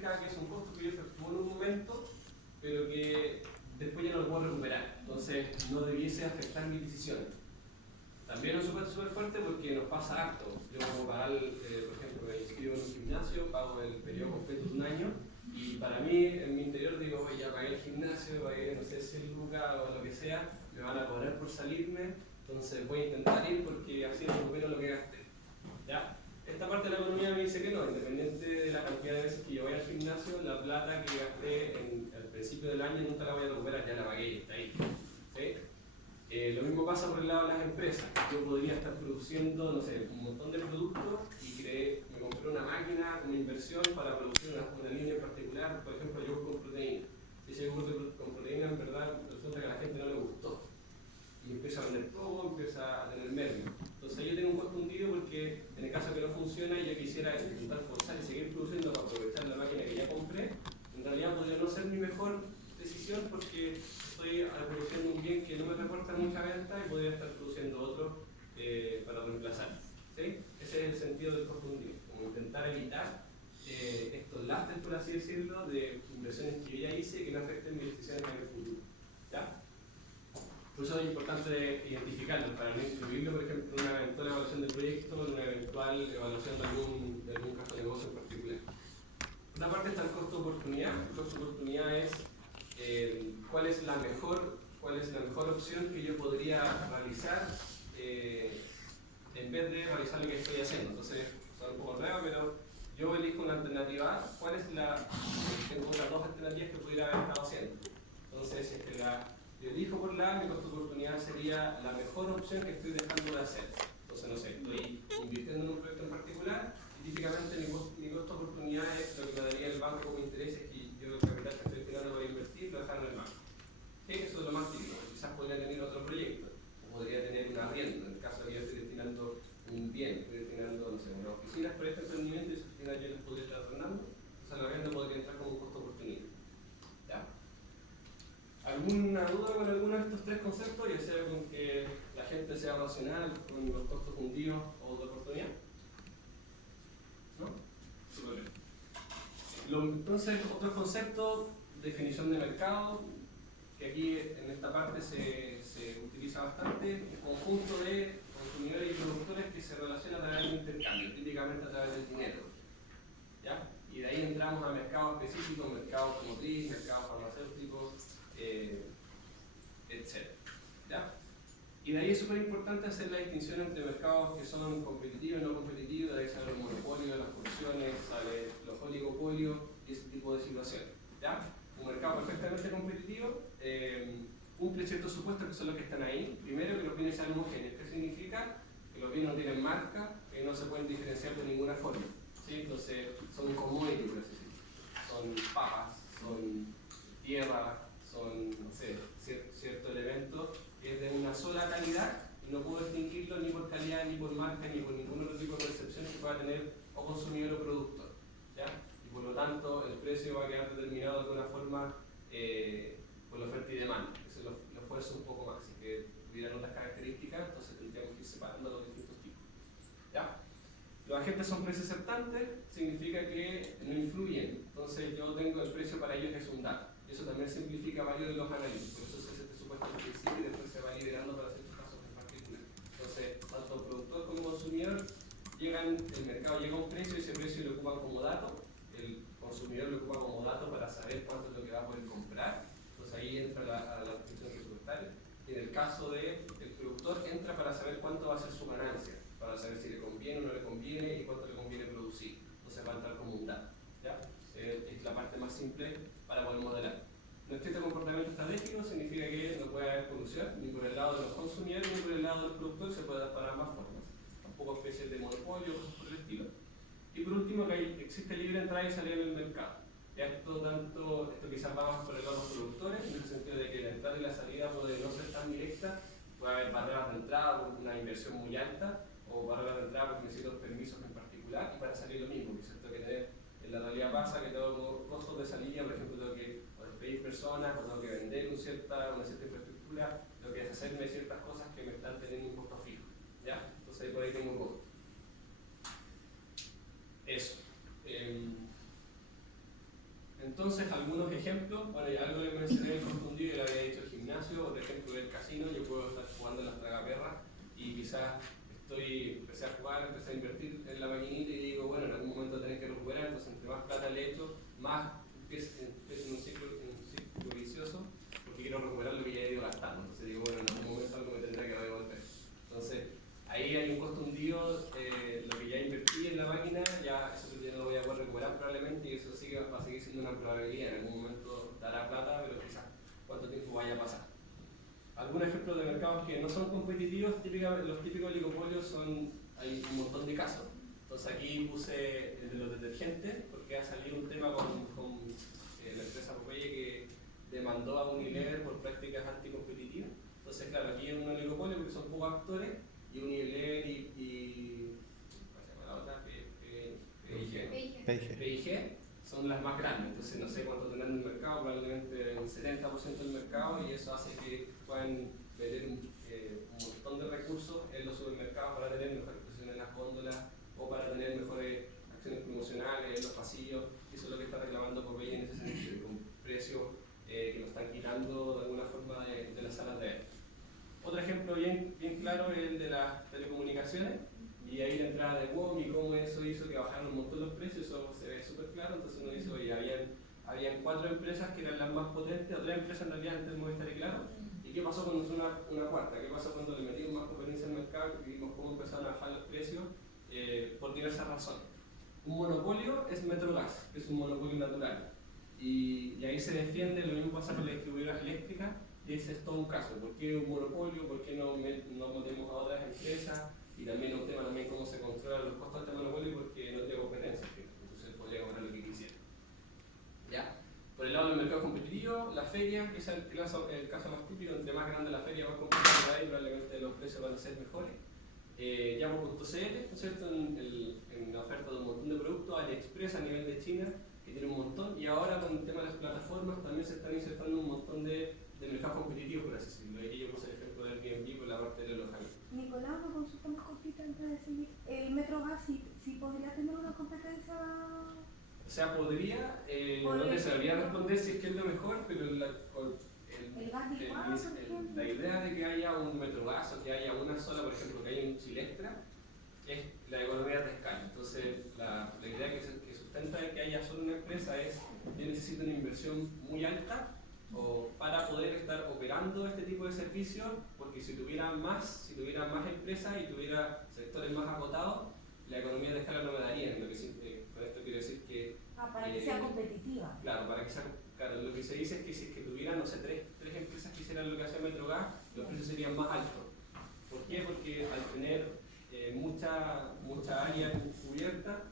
significa que es un costo que yo efectúo en un momento, pero que después ya no lo puedo recuperar. Entonces no debiese afectar mis decisiones. También es un supuesto súper fuerte porque nos pasa harto. Yo como pagar, por ejemplo, me inscribo en un gimnasio, pago el periodo completo de un año, y para mí, en mi interior, digo, oye, ya pagué el gimnasio, pagué, no sé, 100 lucas o lo que sea, me van a cobrar por salirme, entonces voy a intentar ir porque así recupero lo que gasté. ¿Ya? Esta parte de la economía me dice que no, independiente de la cantidad de veces que yo voy al gimnasio, la plata que gasté al principio del año nunca la voy a recuperar, ya la pagué y está ahí. ¿Sí? Lo mismo pasa por el lado de las empresas. Yo podría estar produciendo, no sé, un montón de productos y me compré una máquina, una inversión para producir una línea en particular, por ejemplo, yogur con proteína. Y ese yogur con proteína en verdad resulta que a la gente no le gustó. Y empieza a vender todo, empieza a tener merma. Entonces yo tengo un costo hundido porque en el caso que no funciona y yo quisiera intentar forzar y seguir produciendo para aprovechar la máquina que ya compré, en realidad podría no ser mi mejor decisión porque estoy produciendo un bien que no me reporta mucha venta y podría estar produciendo otro para reemplazar. ¿Sí? Ese es el sentido del costo hundido, como intentar evitar estos lastres, por así decirlo, de inversiones que yo ya hice y que no afecten mis decisiones en el futuro. ¿Ya? Por eso es importante identificarlo, para no incluirlo, por ejemplo, en una eventual evaluación del proyecto, en una eventual evaluación de algún caso de negocio en particular. Por una parte está el costo de oportunidad. El costo de oportunidad es cuál es la mejor opción que yo podría realizar en vez de realizar lo que estoy haciendo. Entonces, son un poco nuevas, pero yo elijo una alternativa A. ¿Cuál es tengo otras dos alternativas que pudiera haber estado haciendo? Entonces, si es que yo elijo por la A, mi costo de oportunidad sería la mejor opción que estoy dejando de hacer. Entonces, no sé, estoy invirtiendo en un proyecto en particular y típicamente mi costo de oportunidad es lo que me daría el banco como interés, es que yo el capital que estoy destinando para invertir lo dejaron en el banco. ¿Sí? Eso es lo más típico. Quizás podría tener otro proyecto, o podría tener un arriendo, en el caso de que yo estoy destinando un bien, estoy destinando, no sé, unas oficinas para este emprendimiento y esas oficinas yo les podría estar arrendando, entonces el arriendo podría entrar como un costo de oportunidad. ¿Ya? ¿Alguna duda con alguno de estos tres conceptos? Ya sea con que la gente sea racional, con los costos hundidos o de oportunidad. ¿No? Súper bien. Entonces, otros conceptos, definición de mercado, que aquí en esta parte se utiliza bastante, el conjunto de consumidores y productores que se relacionan a través del intercambio, típicamente a través del dinero. ¿Ya? Y de ahí entramos a mercados específicos, mercados automotriz, mercados farmacéuticos, etc. ¿Ya? Y de ahí es súper importante hacer la distinción entre mercados que son competitivos y no competitivos, de ahí salen los monopolios, las fusiones, salen los oligopolios y ese tipo de situaciones. ¿Ya? Un mercado perfectamente competitivo cumple ciertos supuestos que son los que están ahí. Primero, que los bienes sean homogéneos. ¿Qué significa? Que los bienes no tienen marca, que no se pueden diferenciar de ninguna forma. ¿Sí? Entonces, son commodities, por así decirlo. Son papas, son tierra, son, no sé, cierto elemento que es de una sola calidad y no puedo distinguirlo ni por calidad, ni por marca, ni por ningún otro tipo de percepción que pueda tener o consumidor o productor. ¿Ya? Y por lo tanto, el precio va a quedar determinado de alguna forma por la oferta y demanda. Eso lo fuerza un poco más. Si que tuvieran otras características, entonces tendríamos que ir separando los distintos tipos. ¿Ya? Los agentes son precios aceptantes, significa que no influyen. Entonces yo tengo el precio para ellos que es un dato. Eso también simplifica varios de los análisis. Por eso se hace este supuesto al principio y después se va liberando para ciertos casos en particular. Entonces, tanto el productor como el consumidor el mercado llega a un precio y ese precio lo ocupan como dato. El consumidor lo ocupa como dato para saber cuánto es lo que va a poder comprar. Entonces ahí entra la descripción presupuestaria. Y en el caso del productor entra para saber cuánto va a ser su ganancia, para saber si le conviene o no le conviene y cuánto le conviene producir. Entonces va a entrar como un dato. ¿Ya? Es la parte más simple para poder modelar. No existe comportamiento estratégico, significa que no puede haber colusión ni por el lado de los consumidores ni por el lado de los productores, se puede dar para ambas formas. Tampoco especies de monopolio, cosas por el estilo. Y por último, que existe libre entrada y salida del mercado. Ya esto quizás va más por el lado de los productores, en el sentido de que la entrada y la salida puede no ser tan directa, puede haber barreras de entrada por una inversión muy alta, o barreras de entrada porque necesito permisos en particular, y para salir lo mismo, que tengo que tener, en la realidad pasa que tengo costos de salida, por ejemplo, tengo que despedir personas, o tengo que vender una cierta infraestructura, tengo que deshacerme de ciertas cosas que me están teniendo un costo fijo. ¿Ya? Entonces por ahí tengo un costo. Eso. Entonces, algunos ejemplos, bueno, ya algo le mencioné el confundido, yo le había dicho el gimnasio, por ejemplo el casino, yo puedo estar jugando en las tragaperras y quizás empecé a jugar, empecé a invertir en la maquinita y digo, bueno, en algún momento tenés que recuperar, entonces entre más plata le echo, más empiezo en un ciclo vicioso, porque quiero recuperar lo que ya he ido gastando, entonces digo, bueno, en algún momento algo me tendrá que devolver. Entonces, ahí hay un costo hundido, lo que ya invertí en la máquina, ya eso ya no lo voy a poder recuperar probablemente y eso va a seguir siendo una probabilidad, en algún momento dará plata, pero quizás cuánto tiempo vaya a pasar. Algunos ejemplos de mercados que no son competitivos, los típicos oligopolios hay un montón de casos. Entonces aquí puse el de los detergentes, porque ha salido un tema con la empresa Popeye que demandó a Unilever por prácticas anticompetitivas. Entonces claro, aquí hay un oligopolio porque son pocos actores, y Unilever y ¿cómo se llama la otra? P&G son las más grandes, entonces no sé cuánto tendrán en el mercado, probablemente el 70% del mercado, y eso hace que puedan meter un montón de recursos en los supermercados para tener mejores posiciones en las góndolas o para tener mejores acciones promocionales en los pasillos, y eso es lo que está reclamando Popeye en ese sentido, con precios que lo están quitando de alguna forma de las salas de venta. Otro ejemplo bien claro es el de las telecomunicaciones, y ahí la entrada de WOM y cómo eso hizo que bajaran un montón los precios, eso se ve súper claro. Entonces uno dice, oye, habían 4 empresas que eran las más potentes, o 3 empresas en realidad antes de Movistar y Claro, y qué pasó cuando una cuarta, qué pasó cuando le metimos más competencia al mercado y vimos cómo empezaron a bajar los precios por diversas razones. Un monopolio es Metrogas, que es un monopolio natural, y ahí se defiende, lo mismo pasa con las distribuidoras eléctricas, y ese es todo un caso. ¿Por qué un monopolio? ¿Por qué no metemos a otras empresas? Y también un tema también cómo se controlan los costos de este monopolio, porque no tiene competencia, entonces podría cobrar lo que quisiera. ¿Ya? Por el lado del mercado competitivo, la feria, que es el caso más típico, entre más grande la feria, más competitiva y probablemente los precios van a ser mejores. Yahoo.cl, ¿no es cierto? En la oferta de un montón de productos, AliExpress a nivel de China, que tiene un montón, y ahora con el tema de las plataformas también se están insertando un montón de mercados competitivos, por así decirlo. Aquí yo puse el ejemplo del Airbnb por la parte del alojamiento. Nicolás, una consulta más cortita antes de seguir. ¿El Metrogas sí podría tener una competencia? O sea, podría, no te sabría responder si es que es lo mejor, pero el gas licuado, por ejemplo. la idea de que haya un Metrogas o que haya una sola, por ejemplo, que haya un Chilextra, es la economía de escala. Entonces, la idea que sustenta de que haya solo una empresa es que necesita una inversión muy alta para poder estar operando este tipo de servicios, porque si tuviera más empresas y tuviera sectores más acotados, la economía de escala no me daría. Con esto quiero decir que para que sea competitiva. Claro, claro, lo que se dice es que si es que tuvieran, no sé, tres empresas que hicieran lo que hace Metrogas, los precios serían más altos. ¿Por qué? Porque al tener mucha área cubierta,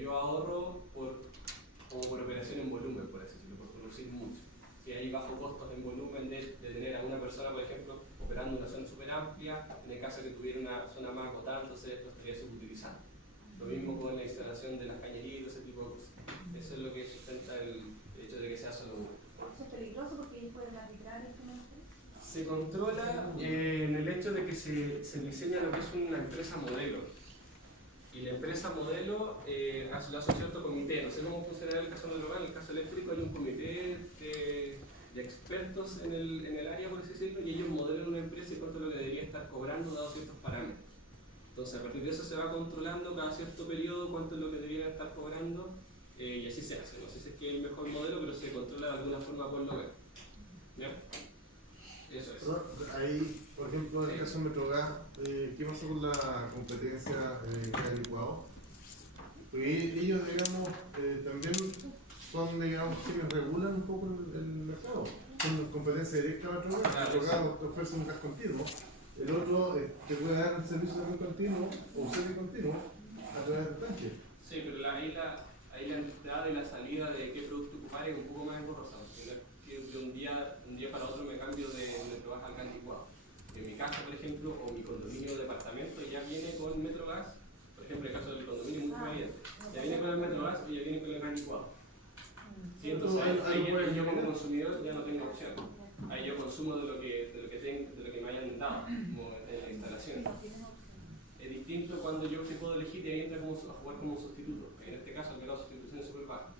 yo ahorro como por operación en volumen, por así decirlo, por producir mucho. Si hay bajo costos en volumen de tener a una persona, por ejemplo, operando una zona súper amplia, en el caso de que tuviera una zona más acotada, entonces esto estaría subutilizado. Lo mismo con la instalación de las cañerías, ese tipo de cosas. Eso es lo que sustenta el hecho de que sea solo uno. ¿Eso es peligroso porque ellos pueden arbitrar esto? Se controla en el hecho de que se diseña lo que es una empresa modelo. Y la empresa modelo lo hace cierto comité. No sé cómo funcionará el caso local, en el caso eléctrico hay un comité de expertos en el área, por así decirlo, y ellos modelan una empresa y cuánto es lo que debería estar cobrando dados ciertos parámetros. Entonces, a partir de eso se va controlando cada cierto periodo cuánto es lo que debería estar cobrando, y así se hace. No sé si es que es el mejor modelo, pero se controla de alguna forma por lo que. ¿Ya? Eso es. Ahí, por ejemplo, en el caso de Metrogas, ¿qué pasó con la competencia de licuado? Porque ellos, digamos, también son, digamos, quienes regulan un poco el mercado. Son competencia directa a Metrogas, te ofrece un gas continuo. El otro te puede dar un servicio también continuo o semi-continuo a través del tanque. Sí, pero ahí la entrada y la salida de qué producto ocupar es un poco más engorrosa. De un día para otro me cambio de Metrogas al gas licuado. En mi casa, por ejemplo, o mi condominio o departamento ya viene con Metrogas, por ejemplo, el caso del condominio es muy evidente. Ya viene con el Metrogas y ya viene con el gas licuado. Sí, entonces ahí yo como consumidor ya no tengo opción. Ahí yo consumo de lo que me hayan dado, como en la instalación. Es distinto cuando yo que puedo elegir y ahí entra a jugar como un sustituto. En este caso, el grado de sustitución es súper bajo.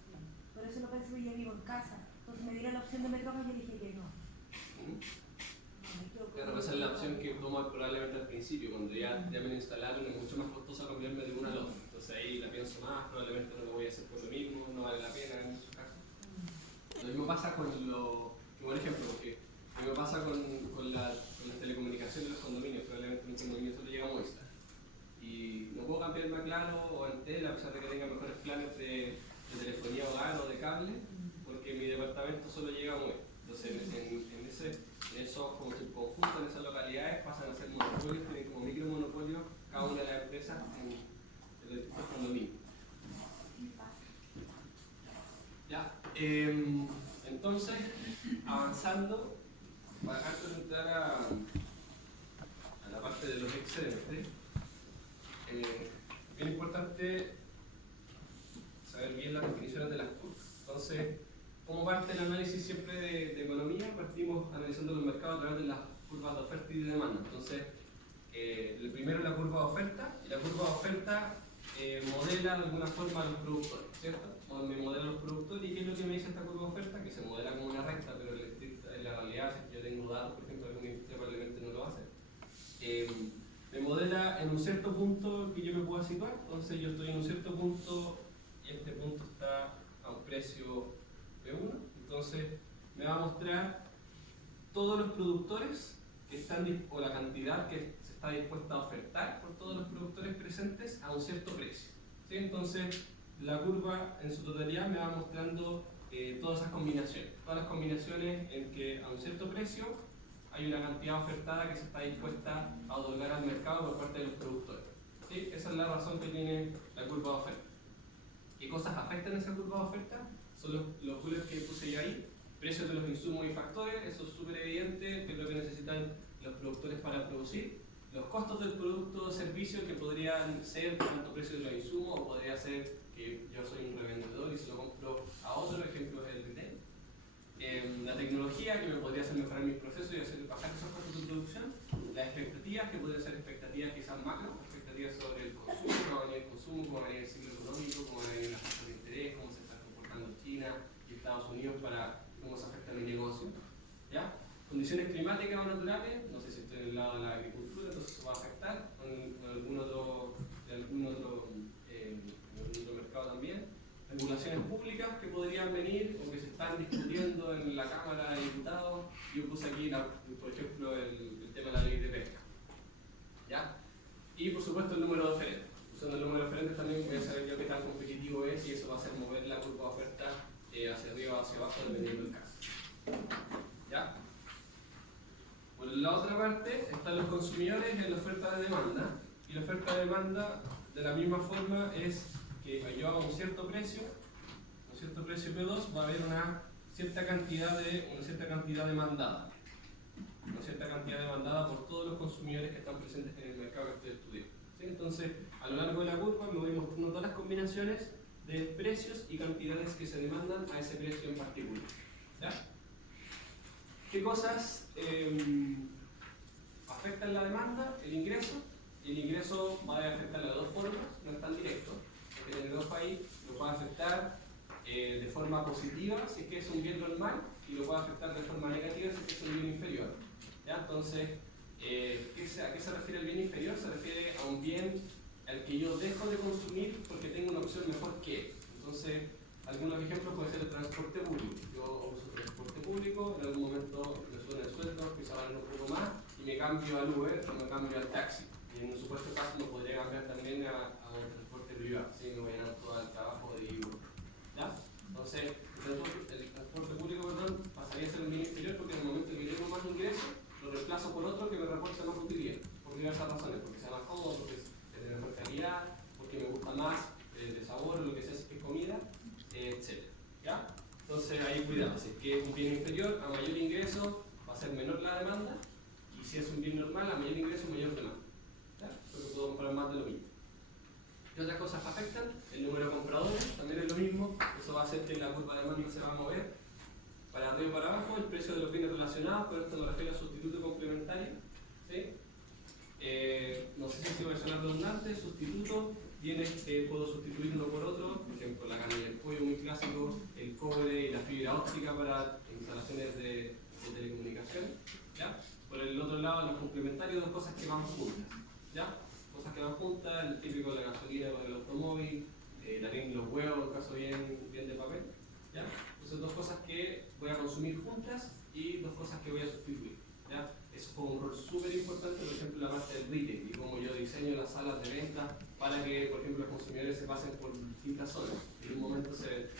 Por eso no pensé que ya por casa. Entonces me dieron la opción de Metrogas y yo dije que no. Claro, esa es la opción que tomo probablemente al principio, cuando ya me lo instalaron, es mucho más costoso cambiarme de una al otro. Entonces ahí la pienso más, probablemente no lo voy a hacer por lo mismo, no vale la pena en muchos casos. Lo mismo pasa con qué buen ejemplo, porque lo mismo pasa con las telecomunicaciones de los condominios, probablemente mi condominio solo llega a Movistar. Y no puedo cambiarme a Claro o a Entel, a pesar de que tenga mejores planes de telefonía hogar o de cable, porque mi departamento solo llega a Movistar. Entonces en esos como subconjuntos, en esas localidades pasan a ser monopolios, tienen como micromonopolios cada una de las empresas en los distintos condominios. Ya, entonces, avanzando, antes de entrar a la parte de los excedentes, es bien importante saber bien las definiciones de las curvas. Entonces, ¿cómo parte el análisis siempre de economía? Partimos analizando los mercados a través de las curvas de oferta y de demanda. Entonces, el primero es la curva de oferta, y la curva de oferta modela de alguna forma a los productores, ¿cierto? O me modela a los productores, ¿y qué es lo que me dice esta curva de oferta? Que se modela como una recta, pero en la realidad, si yo tengo datos, por ejemplo, de alguna industria probablemente no lo va a hacer. Me modela en un cierto punto que yo me pueda situar, entonces yo estoy en un cierto punto y este punto está a un precio P1, entonces me va a mostrar todos los productores que están, o la cantidad que se está dispuesta a ofertar por todos los productores presentes a un cierto precio, ¿sí? Entonces la curva en su totalidad me va mostrando todas esas combinaciones, todas las combinaciones en que a un cierto precio hay una cantidad ofertada que se está dispuesta a otorgar al mercado por parte de los productores, ¿sí? Esa es la razón que tiene la curva de oferta. ¿Qué cosas afectan esa curva de oferta? Son los bullets que puse yo ahí, precios de los insumos y factores, eso es súper evidente, que es lo que necesitan los productores para producir. Los costos del producto o servicio, que podrían ser tanto precio de los insumos, o podría ser que yo soy un revendedor y se lo compro a otro, ejemplo es el retail. La tecnología, que me podría hacer mejorar mis procesos y hacer bajar esos costos de producción. Las expectativas, que pueden ser expectativas quizás macro, expectativas sobre el consumo, cómo va a venir el consumo, cómo va a venir el ciclo económico, cómo van a venir las tasas de interés, cómo se está comportando China y Estados Unidos para cómo se afecta mi negocio. ¿Ya? Condiciones climáticas o naturales, no sé si estoy en el lado de la agricultura, entonces eso va a afectar con algún otro mercado también. Regulaciones públicas que podrían venir o que se están discutiendo en la Cámara de Diputados. Yo puse aquí, por ejemplo, el tema de la ley de pesca. ¿Ya? Y por supuesto el número de oferentes. Usando el número de oferentes también voy a saber yo qué tan competitivo es, y eso va a hacer mover la curva de oferta hacia arriba o hacia abajo dependiendo del caso. ¿Ya? Por la otra parte están los consumidores en la oferta de demanda, y la oferta de demanda de la misma forma es que yo a un cierto precio P2 va a haber una cierta cantidad demandada. Una cierta cantidad demandada por todos los consumidores que están presentes en el mercado que estoy estudiando, ¿sí? Entonces, a lo largo de la curva me voy mostrando todas las combinaciones de precios y cantidades que se demandan a ese precio en particular. ¿Ya? ¿Qué cosas afectan la demanda? El ingreso. Y el ingreso va a afectar de dos formas, no es tan directo, porque en el dos país lo puede afectar de forma positiva si es que es un bien normal, y lo puede afectar de forma negativa si es que es un bien inferior. ¿Ya? Entonces, ¿a qué se refiere el bien inferior? Se refiere a un bien al que yo dejo de consumir porque tengo una opción mejor que él. Entonces, algunos ejemplos pueden ser el transporte público. Yo uso transporte público, en algún momento me suben el sueldo, empiezo a ganar un poco más, y me cambio al Uber o me cambio al taxi. Y en un supuesto caso me podría cambiar también a un transporte privado, ¿sí? Me voy a ganar todo el trabajo de Uber. ¿Ya? Entonces, el transporte público, pasaría a ser un bien inferior, porque en el momento que tengo más ingresos, lo reemplazo por otro que me reporta más utilidad, por diversas razones, porque sea más cómodo, porque es de mejor calidad, porque me gusta más de sabor, lo que sea, si es comida, etc. ¿Ya? Entonces ahí cuidado, si es que es un bien inferior, a mayor ingreso va a ser menor la demanda, y si es un bien normal, a mayor ingreso, mayor demanda. ¿Ya? Porque puedo comprar más de lo mismo. ¿Qué otras cosas afectan? El número de compradores también es lo mismo, eso va a hacer que la curva de demanda se va a mover para arriba y para abajo. El precio de los bienes relacionados, pero esto me refiero a sustituto complementario, ¿sí? No sé si se va a sonar redundante, sustituto bienes que puedo sustituir uno por otro, por ejemplo la carne del pollo muy clásico, el cobre y la fibra óptica para instalaciones de telecomunicación. ¿Ya? Por el otro lado, los complementarios, dos cosas que van juntas. ¿Ya? Cosas que van juntas, el típico de la gasolina con el automóvil, también los huevos, en caso bien de papel. ¿Ya? Entonces, dos cosas que voy a consumir juntas y dos cosas que voy a sustituir. ¿Ya? Eso juega un rol súper importante, por ejemplo, la parte del retail y cómo yo diseño las salas de venta para que, por ejemplo, los consumidores se pasen por distintas zonas. En un momento se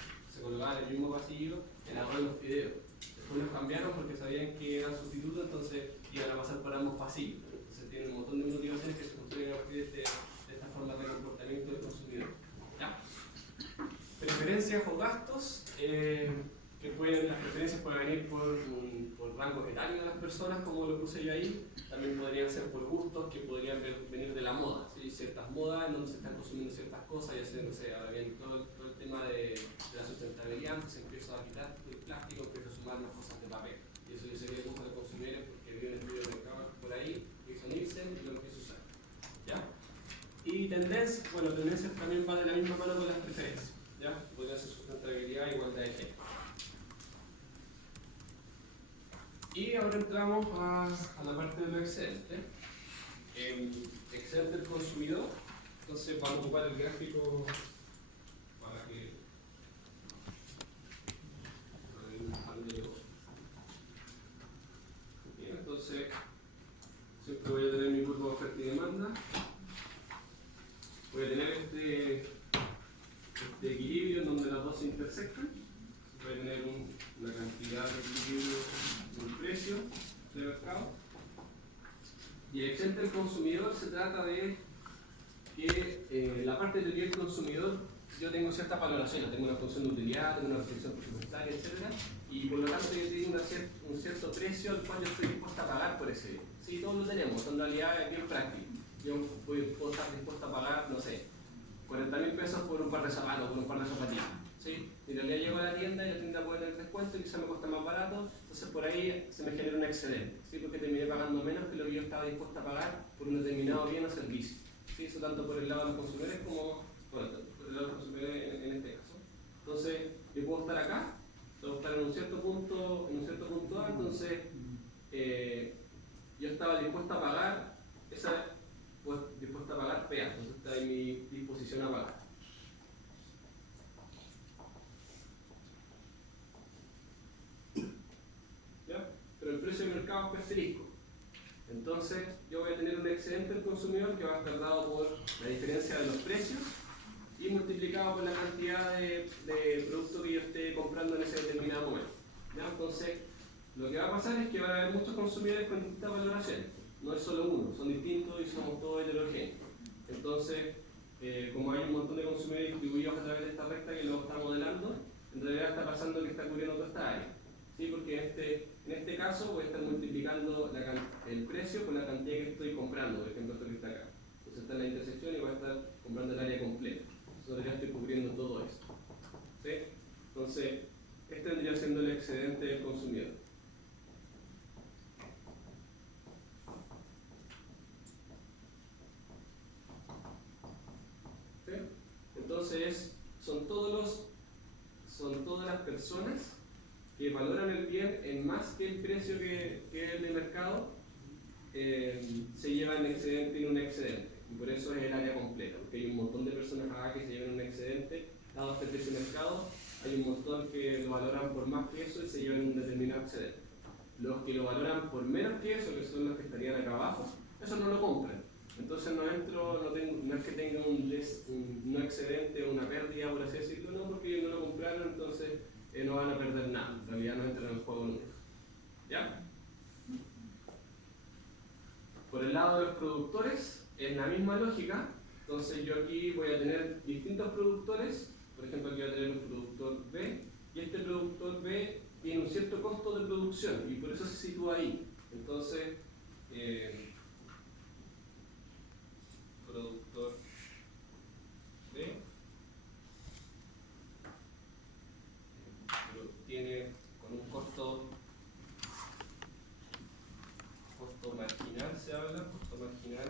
colocaban en el mismo pasillo el arroz y los fideos. Después los cambiaron porque sabían que eran sustitutos, entonces iban a pasar por ambos pasillos. Entonces tienen un montón de motivaciones que se construyen a partir de esta forma de comportamiento del consumidor. ¿Ya? Preferencias o gastos. Las preferencias pueden venir por rangos etarios de las personas, como lo puse yo ahí. También podrían ser por gustos, que podrían venir de la moda. ¿Sí? Ciertas modas en donde se están consumiendo ciertas cosas, ya sea, no sé, ahora bien todo el tema de la sustentabilidad, que se empieza a quitar el plástico, empieza a sumar más cosas de papel. Y eso yo sé que le gusta a los consumidores porque vi un estudio de mercado por ahí, que hizo Nielsen y lo empiezo a usar. ¿Ya? Y tendencias, bueno, tendencias también van de la misma mano con las preferencias. ¿Ya? Podría ser sustentabilidad e igualdad de género. Y ahora entramos a la parte de lo excedente. Excedente del consumidor. Entonces vamos a ocupar el gráfico para que bien, entonces siempre voy a tener mi curva de oferta y demanda. Voy a tener este equilibrio en donde las dos se intersectan. Voy a tener una cantidad de equilibrio, un precio de mercado. Y el excedente del consumidor se trata de que la parte del bien consumidor yo tengo cierta valoración, tengo una función de utilidad, tengo una restricción presupuestaria, etc. Y por lo tanto yo tengo un cierto precio al cual yo estoy dispuesto a pagar por ese bien. Sí, todos lo tenemos, en realidad es bien práctico. Yo puedo estar dispuesto a pagar, no sé, 40.000 pesos por un par de zapatos, por un par de zapatillas. ¿Sí? En realidad llego a la tienda y la tienda puede tener descuento y quizá me cuesta más barato, entonces por ahí se me genera un excedente, ¿sí? Porque terminé pagando menos que lo que yo estaba dispuesto a pagar por un determinado bien o servicio. ¿Sí? Eso tanto por el lado de los consumidores como por el lado de los consumidores en este caso. Entonces yo puedo estar acá, puedo estar en un cierto punto A, entonces yo estaba dispuesto a pagar dispuesto a pagar PA, entonces está en mi disposición a pagar. Pero el precio de mercado es asterisco. Entonces yo voy a tener un excedente del consumidor que va a estar dado por la diferencia de los precios y multiplicado por la cantidad de producto que yo esté comprando en ese determinado momento. ¿Ya? Entonces lo que va a pasar es que van a haber muchos consumidores con distintas valoraciones. No es solo uno, son distintos y somos todos heterogéneos. Entonces, como hay un montón de consumidores distribuidos a través de esta recta que lo está modelando, en realidad está pasando que está cubriendo toda esta área. ¿Sí? Porque en este caso voy a estar multiplicando el precio por la cantidad que estoy comprando, por ejemplo esto que está acá. Entonces está en la intersección y voy a estar comprando el área completa. Entonces ya estoy cubriendo todo esto. ¿Sí? Entonces, este vendría siendo el excedente del consumidor. ¿Sí? Entonces, son todas las personas que valoran el bien en más que el precio que es el de mercado, se llevan excedente en un excedente. Y por eso es el área completa, porque hay un montón de personas acá que se llevan un excedente, dado este precio de mercado, hay un montón que lo valoran por más que eso y se llevan un determinado excedente. Los que lo valoran por menos que eso, que son los que estarían acá abajo, eso no lo compran. Entonces no es que tenga un no excedente o una pérdida, por así decirlo, no, porque ellos no lo compraron, entonces no van a perder nada, en realidad no entran en el juego nunca. ¿Ya? Por el lado de los productores, es la misma lógica, entonces yo aquí voy a tener distintos productores, por ejemplo aquí voy a tener un productor B, y este productor B tiene un cierto costo de producción, y por eso se sitúa ahí. Entonces, productor B tiene con un costo marginal, se habla, costo marginal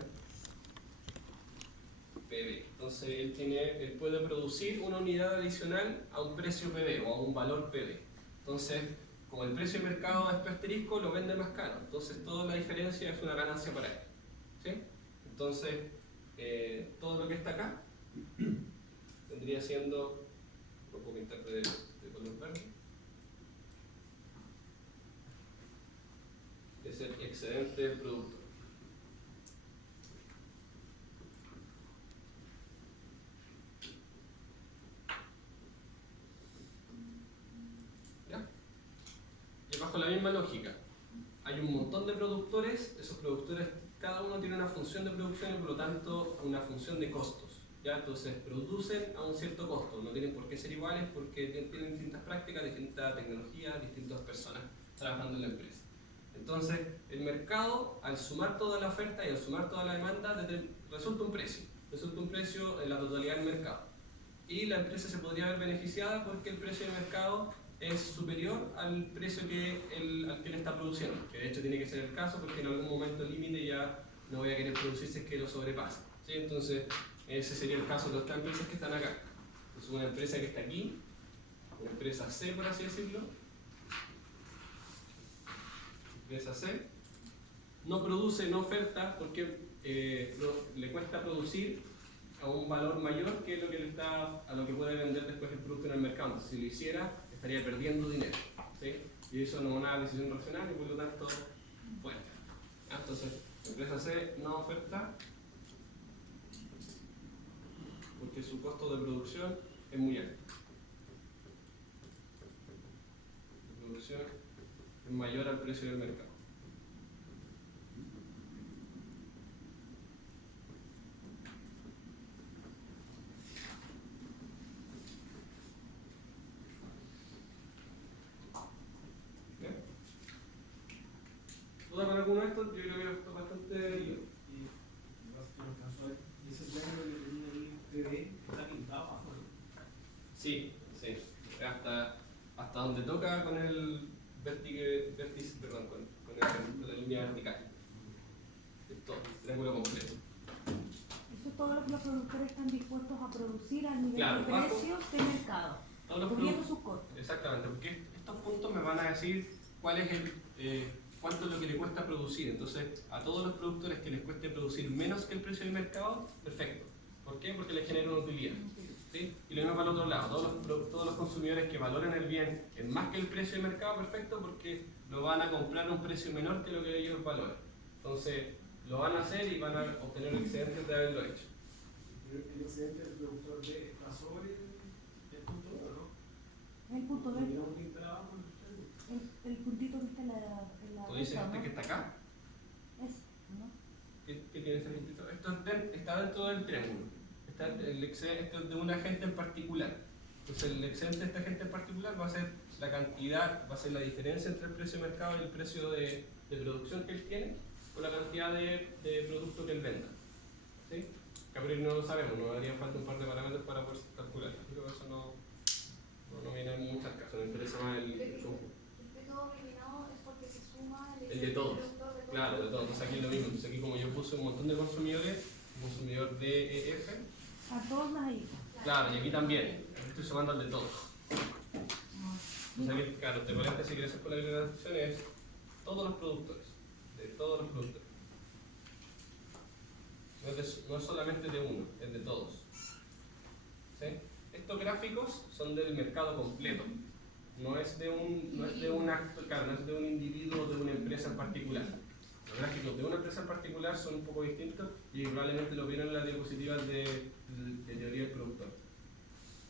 PB. Entonces Entonces él puede producir una unidad adicional a un precio PV o a un valor PV. Entonces, como el precio de mercado es P asterisco, lo vende más caro. Entonces toda la diferencia es una ganancia para él. ¿Sí? Entonces, todo lo que está acá vendría siendo, lo puedo pintar de color verde, es el excedente del producto. ¿Ya? Y bajo la misma lógica, hay un montón de productores, esos productores cada uno tiene una función de producción y por lo tanto una función de costos. ¿Ya? Entonces producen a un cierto costo, no tienen por qué ser iguales porque tienen distintas prácticas, distintas tecnologías, distintas personas trabajando en la empresa. Entonces el mercado, al sumar toda la oferta y al sumar toda la demanda, resulta un precio en la totalidad del mercado. Y la empresa se podría ver beneficiada porque el precio del mercado es superior al precio al que le está produciendo, que de hecho tiene que ser el caso porque en algún momento límite ya no voy a querer producir si es que lo sobrepasa. ¿Sí? Entonces ese sería el caso de las empresas que están acá. Entonces una empresa que está aquí, una empresa C por así decirlo, empresa C, no produce, no oferta porque le cuesta producir a un valor mayor que a lo que puede vender después el producto en el mercado. Entonces, si lo hiciera, estaría perdiendo dinero. ¿Sí? Y eso no es una decisión racional y por lo tanto fuera. Entonces, empresa C no oferta porque su costo de producción es muy alto. La producción es mayor al precio del mercado. ¿Duda con alguno de estos? Yo creo que esto es bastante lío. Y ese triángulo que tenía ahí, PV, está pintado abajo, ¿no? Sí, sí. Hasta donde toca con el vértice, perdón, con la línea vertical. Es todo, el triángulo completo. Eso es todo lo que los productores están dispuestos a producir al nivel Claro, de precios del mercado, Todos los cubriendo productos. sus costos. Exactamente, porque estos puntos me van a decir cuál es cuánto es lo que le cuesta producir. Entonces, a todos los productores que les cueste producir menos que el precio del mercado, perfecto. ¿Por qué? Porque les genera una utilidad. ¿Sí? Y lo mismo para el otro lado, todos los consumidores que valoren el bien en más que el precio del mercado, perfecto, porque lo van a comprar a un precio menor que lo que ellos valoran. Entonces, lo van a hacer y van a obtener el excedente de haberlo hecho. El excedente del productor B está sobre el punto 1, ¿no? El punto B, Porque no pinta abajo en el triángulo. el puntito que está en la ¿Tú dices derecha, ¿no? que está acá? Es, ¿no? ¿Qué tiene ese puntito? Esto está dentro del triángulo. Esto es de un agente en particular. Entonces el excedente de este agente en particular va a ser la cantidad, va a ser la diferencia entre el precio de mercado y el precio de producción que él tiene o la cantidad de producto que él venda. ¿Sí? Que a priori no lo sabemos, nos haría falta un par de parámetros para poder calcularlo, pero eso no viene en muchos casos, me interesa más el conjunto. El todo eliminado es porque se suma El de todos. productor de todos. Claro, de todo. Entonces aquí es lo mismo. Entonces aquí como yo puse un montón de consumidores, un consumidor DEF, A todos más ahí. claro, y aquí también. Estoy sumando al de todos. Entonces aquí, claro, te parece si quieres hacer con la declaración es todos los productores. De todos los productores. No es solamente de uno, es de todos. ¿Sí? Estos gráficos son del mercado completo. No es de un acto, claro, no es de un individuo o de una empresa en particular. Los gráficos de una empresa en particular son un poco distintos y probablemente lo vieron en las diapositivas de teoría del productor.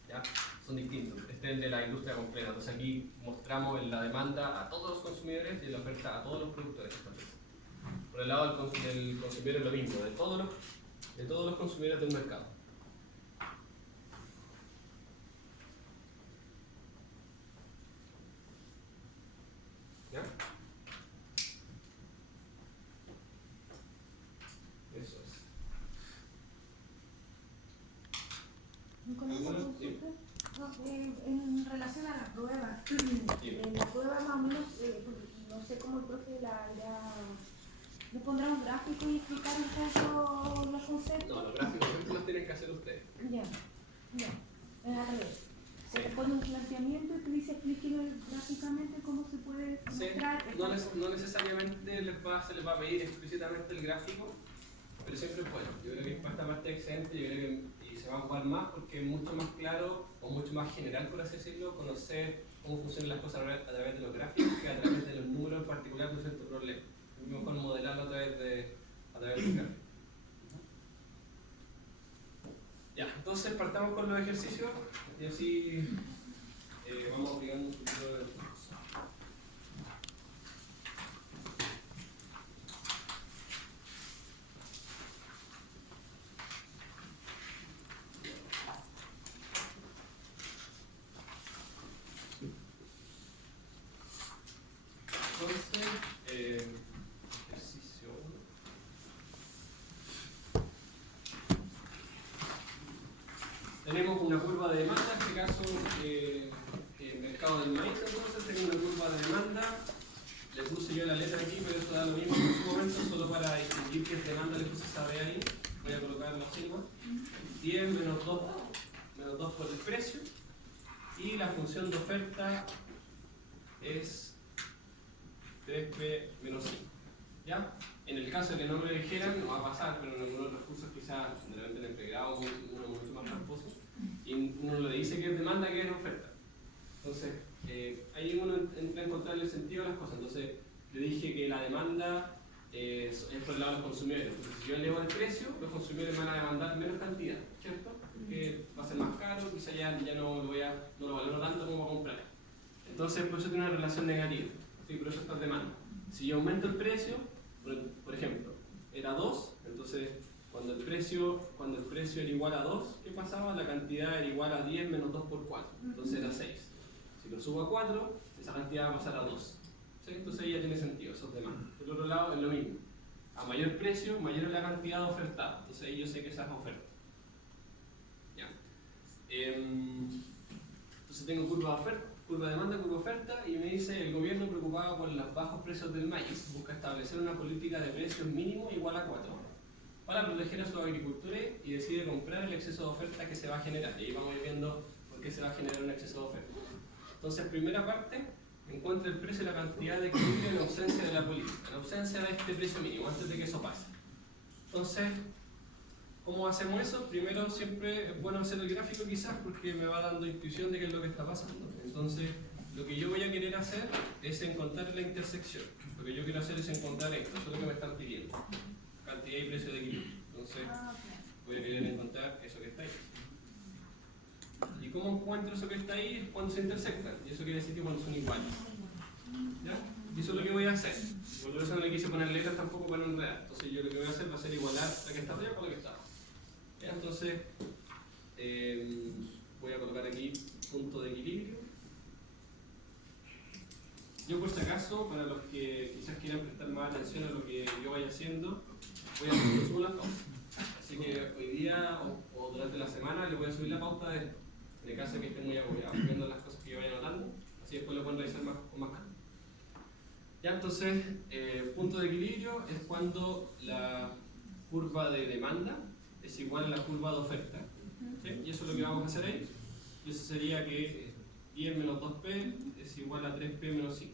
¿Ya? Son distintos. Este es el de la industria completa. Entonces aquí mostramos la demanda a todos los consumidores y la oferta a todos los productores de esta empresa. Por el lado del consumidor es lo mismo, de todos los consumidores del mercado. ¿Ya? Eso es. ¿Con esa Bueno, consulta? sí. No, en relación a la prueba, en la prueba más o menos, no sé cómo el profe le pondrá un gráfico y explicar un poco los conceptos. No, los gráficos siempre los tienen que hacer ustedes. Ya, ya. Es al revés. Se le pone un planteamiento y tú dices, explíqueme gráficamente cómo se puede Sí, mostrar. no necesariamente se les va a pedir explícitamente el gráfico, pero siempre es bueno. Yo creo que para esta parte de excedente, yo creo que y se va a jugar más porque es mucho más claro o mucho más general, por así decirlo, conocer cómo funcionan las cosas a través de los gráficos que a través de los números en particular de un cierto problema. Es mejor modelarlo a través de los gráficos. Ya, entonces partamos con los ejercicios y así vamos aplicando un poquito de... Entonces, ejercicio 1. Tenemos una curva de demanda, en este caso mercado del maíz, entonces tengo una curva de demanda, le puse yo la letra aquí, pero eso da lo mismo en su momento, solo para distinguir que es demanda le puse esa B ahí, voy a colocar la sigma, 10 menos 2 por el precio, y la función de oferta es 3P menos 5, ¿ya? En el caso de que no me lo dijeran, no va a pasar, pero en algunos recursos quizás, de repente en el pregrado, uno mucho más tramposo, y uno le dice que es demanda, que es oferta. Entonces, ahí uno entra a encontrar el sentido de las cosas. Entonces, le dije que la demanda es por el lado de los consumidores. Entonces, si yo elevo el precio, los consumidores van a demandar menos cantidad, ¿cierto? Porque va a ser más caro, quizás ya no lo valoro tanto como para comprar. Entonces, por eso tiene una relación negativa. ¿Sí? Por eso está demanda. Si yo aumento el precio, por ejemplo, era 2, entonces cuando el precio era igual a 2, ¿qué pasaba? La cantidad era igual a 10 menos 2 por 4, entonces era 6. Si lo subo a 4, esa cantidad va a pasar a 2. ¿Sí? Entonces ahí ya tiene sentido, eso es demanda. Del otro lado es lo mismo. A mayor precio, mayor es la cantidad ofertada. Entonces ahí yo sé que esa es oferta. ¿Ya? Entonces tengo curva de demanda, curva de oferta, y me dice el gobierno preocupado por los bajos precios del maíz busca establecer una política de precios mínimo igual a 4 para proteger a sus agricultores y decide comprar el exceso de oferta que se va a generar. Y ahí vamos a ir viendo por qué se va a generar un exceso de oferta. Entonces, primera parte, encuentra el precio y la cantidad de equilibrio en ausencia de la política, en ausencia de este precio mínimo, antes de que eso pase. Entonces, ¿cómo hacemos eso? Primero, siempre es bueno hacer el gráfico quizás porque me va dando intuición de qué es lo que está pasando. Entonces, lo que yo voy a querer hacer es encontrar la intersección. Lo que yo quiero hacer es encontrar esto, eso es lo que me están pidiendo. Cantidad y precio de equilibrio. Entonces, voy a querer encontrar eso que está ahí. ¿Y cómo encuentro eso que está ahí? Es cuando se intersectan. Y eso quiere decir que cuando son iguales. ¿Ya? Y eso es lo que voy a hacer. Por eso no le quise poner letras tampoco para no enredar. Entonces yo lo que voy a hacer va a ser igualar la que está arriba con la que está abajo. ¿Ya? Entonces, voy a colocar aquí punto de equilibrio. Yo por si acaso, para los que quizás quieran prestar más atención a lo que yo vaya haciendo, voy a subir las pautas. Así que hoy día o durante la semana les voy a subir la pauta de esto. En el caso de que estén muy agobiados viendo las cosas que yo vaya notando, así después lo pueden revisar con más calma. Ya, entonces, punto de equilibrio es cuando la curva de demanda es igual a la curva de oferta. ¿Sí? Y eso es lo que vamos a hacer ahí. Y eso sería que 10 menos 2P es igual a 3P menos 5.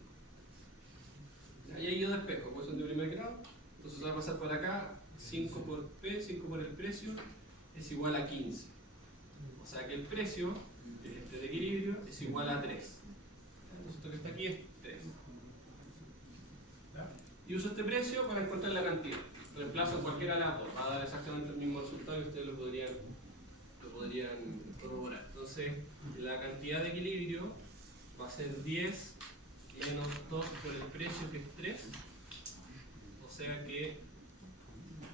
Y ahí yo despejo, pues son de primer grado. Entonces va a pasar por acá, 5 por P, 5 por el precio, es igual a 15. O sea que el precio, este de equilibrio, es igual a 3. Entonces esto que está aquí es 3. Y uso este precio para encontrar la cantidad. Reemplazo cualquiera de las dos, va a dar exactamente el mismo resultado y ustedes lo podrían corroborar. Entonces, la cantidad de equilibrio va a ser 10 menos 2 por el precio, que es 3, o sea que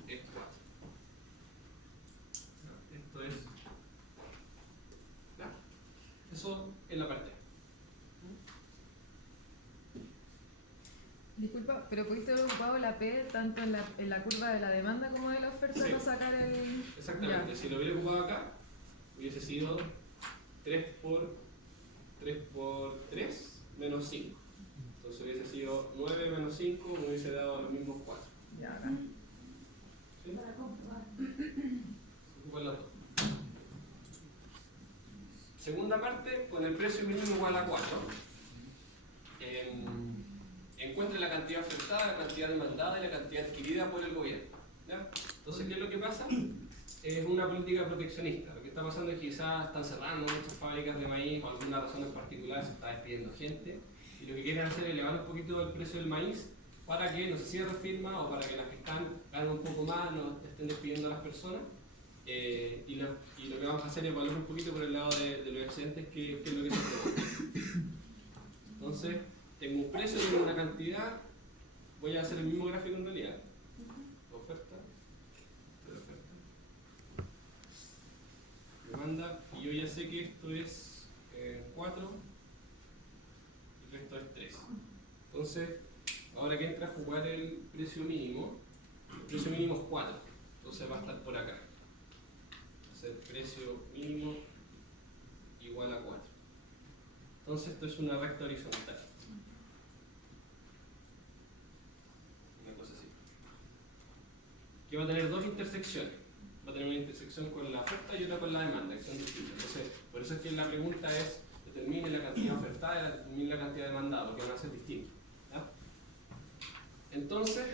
es 4. Esto es... ¿ya? Eso es la parte. Disculpa, pero pudiste haber ocupado la P tanto en la curva de la demanda como de la oferta Sí. para sacar el... Exactamente, Ya. si lo hubiera ocupado acá, hubiese sido 3 por 3 menos 5. Entonces hubiese sido 9 menos 5, me hubiese dado los mismos 4. Ya, acá. ¿Sí? Para comprobar. Ocupan las dos. con el precio mínimo igual a 4, encuentre la cantidad ofertada, la cantidad demandada y la cantidad adquirida por el gobierno. ¿Ya? Entonces, ¿qué es lo que pasa? Es una política proteccionista. Lo que está pasando es que quizás están cerrando muchas fábricas de maíz, por alguna razón en particular se está despidiendo gente, y lo que quieren hacer es elevar un poquito el precio del maíz para que no se cierre firma o para que las que están ganen un poco más, no estén despidiendo a las personas. Y lo que vamos a hacer es evaluar un poquito por el lado de los excedentes qué es lo que se provoca. Entonces, tengo un precio, tengo una cantidad, voy a hacer el mismo gráfico en realidad. Oferta, demanda, y yo ya sé que esto es 4 y esto es 3. Entonces, ahora que entra a jugar el precio mínimo es 4, entonces va a estar por acá. Va a ser precio mínimo igual a 4. Entonces esto es una recta horizontal. Una cosa así. Que va a tener dos intersecciones. Va a tener una intersección con la oferta y otra con la demanda, que son distintas. Entonces, por eso es que la pregunta es, determine la cantidad ofertada y determine la cantidad demandada, porque van a ser distintos. ¿Ya? Entonces,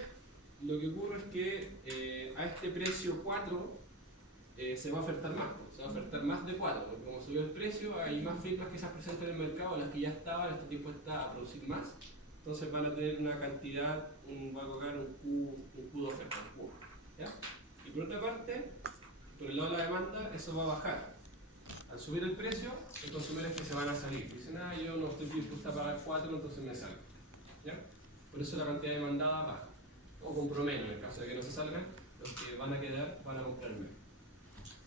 lo que ocurre es que a este precio 4 se va a ofertar más. Se va a ofertar más de 4, porque como subió el precio, hay más firmas que se presentan en el mercado, las que ya estaban, están dispuestas a producir más. Entonces van a tener una cantidad, va a colocar un Q de oferta, un Q, ¿ya? Y por otra parte, por el lado de la demanda, eso va a bajar. Al subir el precio, los consumidores que se van a salir. Dicen, yo no estoy dispuesta a pagar 4, entonces me salgo. ¿Ya? Por eso la cantidad demandada baja. O compro menos, en el caso de que no se salgan, los que van a quedar van a comprar menos.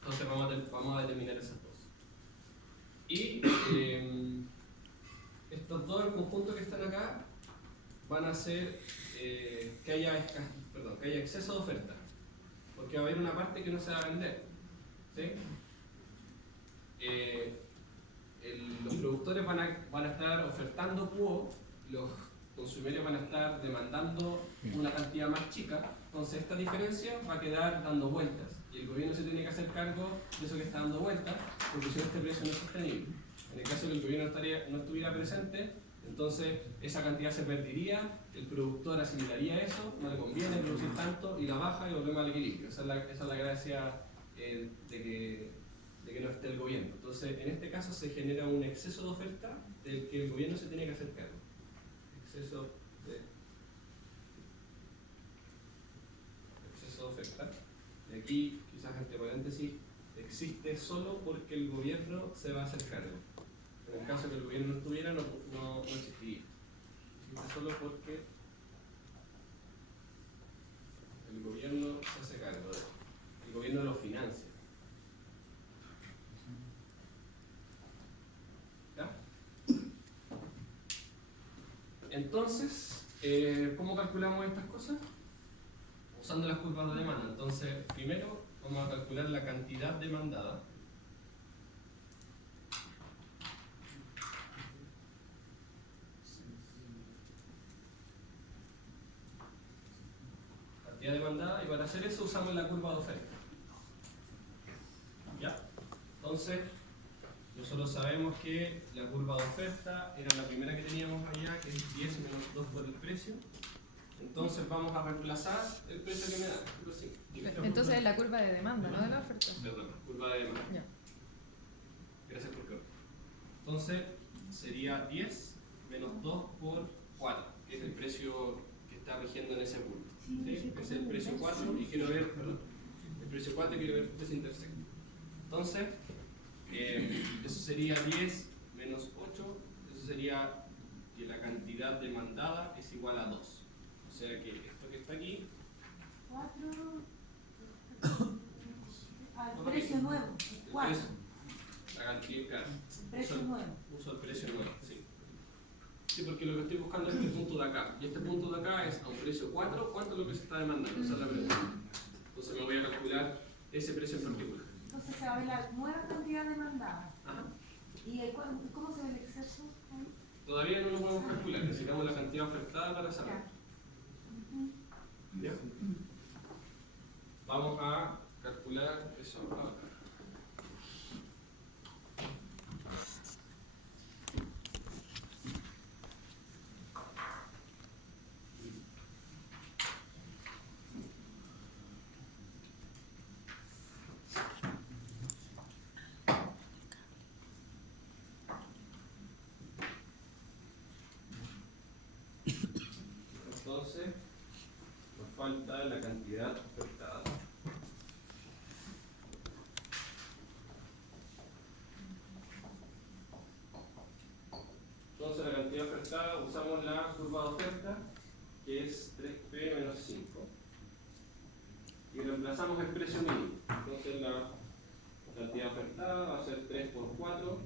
Entonces vamos a determinar esas dos. Y estos dos en conjunto que están acá van a hacer que haya exceso de oferta. Porque va a haber una parte que no se va a vender. ¿Sí? Los productores van a estar ofertando cubo, los consumidores van a estar demandando una cantidad más chica, entonces esta diferencia va a quedar dando vueltas y el gobierno se tiene que hacer cargo de eso que está dando vueltas, porque si no este precio no es sostenible. En el caso de que el gobierno no estuviera presente, entonces esa cantidad se perdería, el productor asimilaría eso, no le conviene producir tanto y la baja y volvemos al equilibrio. Esa es la gracia de que no esté el gobierno. Entonces, en este caso se genera un exceso de oferta del que el gobierno se tiene que hacer cargo. Exceso de oferta. Y aquí, quizás entre paréntesis, existe solo porque el gobierno se va a hacer cargo. En el caso que el gobierno no estuviera, no existiría. Existe solo porque el gobierno se hace cargo de él. El gobierno lo financia. Entonces, ¿cómo calculamos estas cosas? Usando las curvas de demanda. Entonces, primero vamos a calcular la cantidad demandada. Cantidad demandada, y para hacer eso usamos la curva de oferta. ¿Ya? Entonces, nosotros sabemos que la curva de oferta era la primera que teníamos allá, que es 10 menos 2 por el precio. Entonces vamos a reemplazar el precio que me da. Entonces es la curva de demanda, no de la oferta. Perdón, curva de demanda. Ya. Gracias por cortar. Entonces sería 10 menos 2 por 4, que es el precio que está rigiendo en ese punto. ¿Sí? Es el precio 4 y quiero ver, perdón, el precio 4 y quiero ver que se intersecta. Entonces, eso sería 10 menos 8, eso sería que la cantidad demandada es igual a 2. O sea que esto que está aquí... 4 al precio nuevo, 4. La cantidad, claro. Precio nuevo. Uso el precio nuevo, sí. Sí, porque lo que estoy buscando es este punto de acá. Y este punto de acá es a un precio 4, ¿cuánto es lo que se está demandando? Esa es la pregunta. Entonces me voy a calcular ese precio en particular. Entonces se va a ver la nueva cantidad demandada. Ajá. ¿Y cómo se ve el exceso ahí? Todavía no lo podemos calcular, necesitamos la cantidad ofertada para saber. ¿Ya? Vamos a calcular eso acá. calcula la cantidad ofertada. Entonces la cantidad ofertada usamos la curva de oferta, que es 3P menos 5. Y reemplazamos el precio mínimo. Entonces la cantidad ofertada va a ser 3 por 4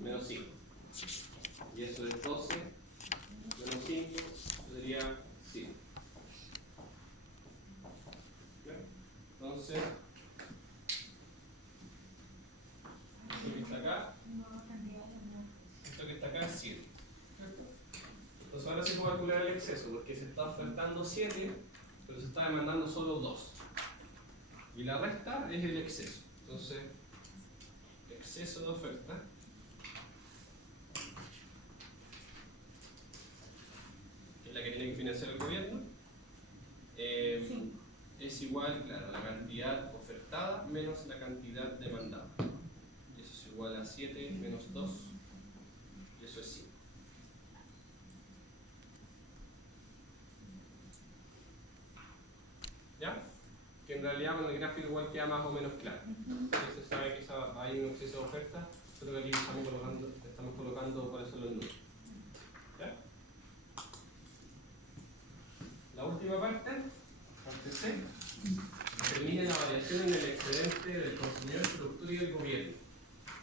menos 5. Y eso es 12 menos 5, sería 100. Entonces, esto que está acá, esto que está acá es 100. Entonces ahora se puede calcular el exceso, porque se está ofertando 7, pero se está demandando solo 2. Y la resta es el exceso. Entonces, exceso de oferta es la que tiene que financiar el gobierno, es igual, claro, a la cantidad ofertada menos la cantidad demandada. Y eso es igual a 7 menos 2, y eso es 5. ¿Ya? Que en realidad con el gráfico igual queda más o menos claro. Se sabe que hay un exceso de oferta, pero que aquí estamos colocando por eso los números. ¿Ya? La última parte C, determina la variación en el excedente del consumidor, productor y del gobierno.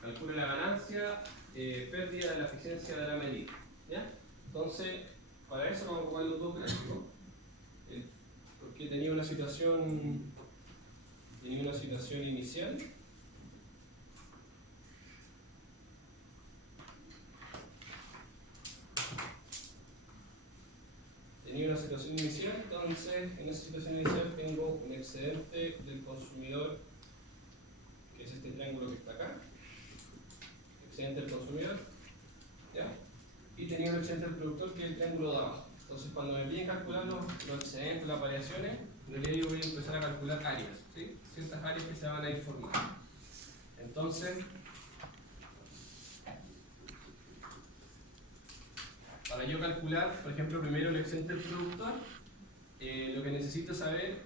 Calcula la ganancia, pérdida de la eficiencia de la medida. ¿Ya? Entonces, para eso vamos a ocupar los dos gráficos. Porque tenía una situación inicial. Tenía una situación inicial, entonces en esa situación inicial tengo un excedente del consumidor, que es este triángulo que está acá, excedente del consumidor, ¿ya? Y tenía un excedente del productor, que es el triángulo de abajo. Entonces cuando me piden calcular los excedentes, las variaciones, en realidad yo voy a empezar a calcular áreas, ¿sí? Ciertas áreas que se van a ir formando. Entonces, para yo calcular, por ejemplo, primero el excedente del productor, lo que necesito saber,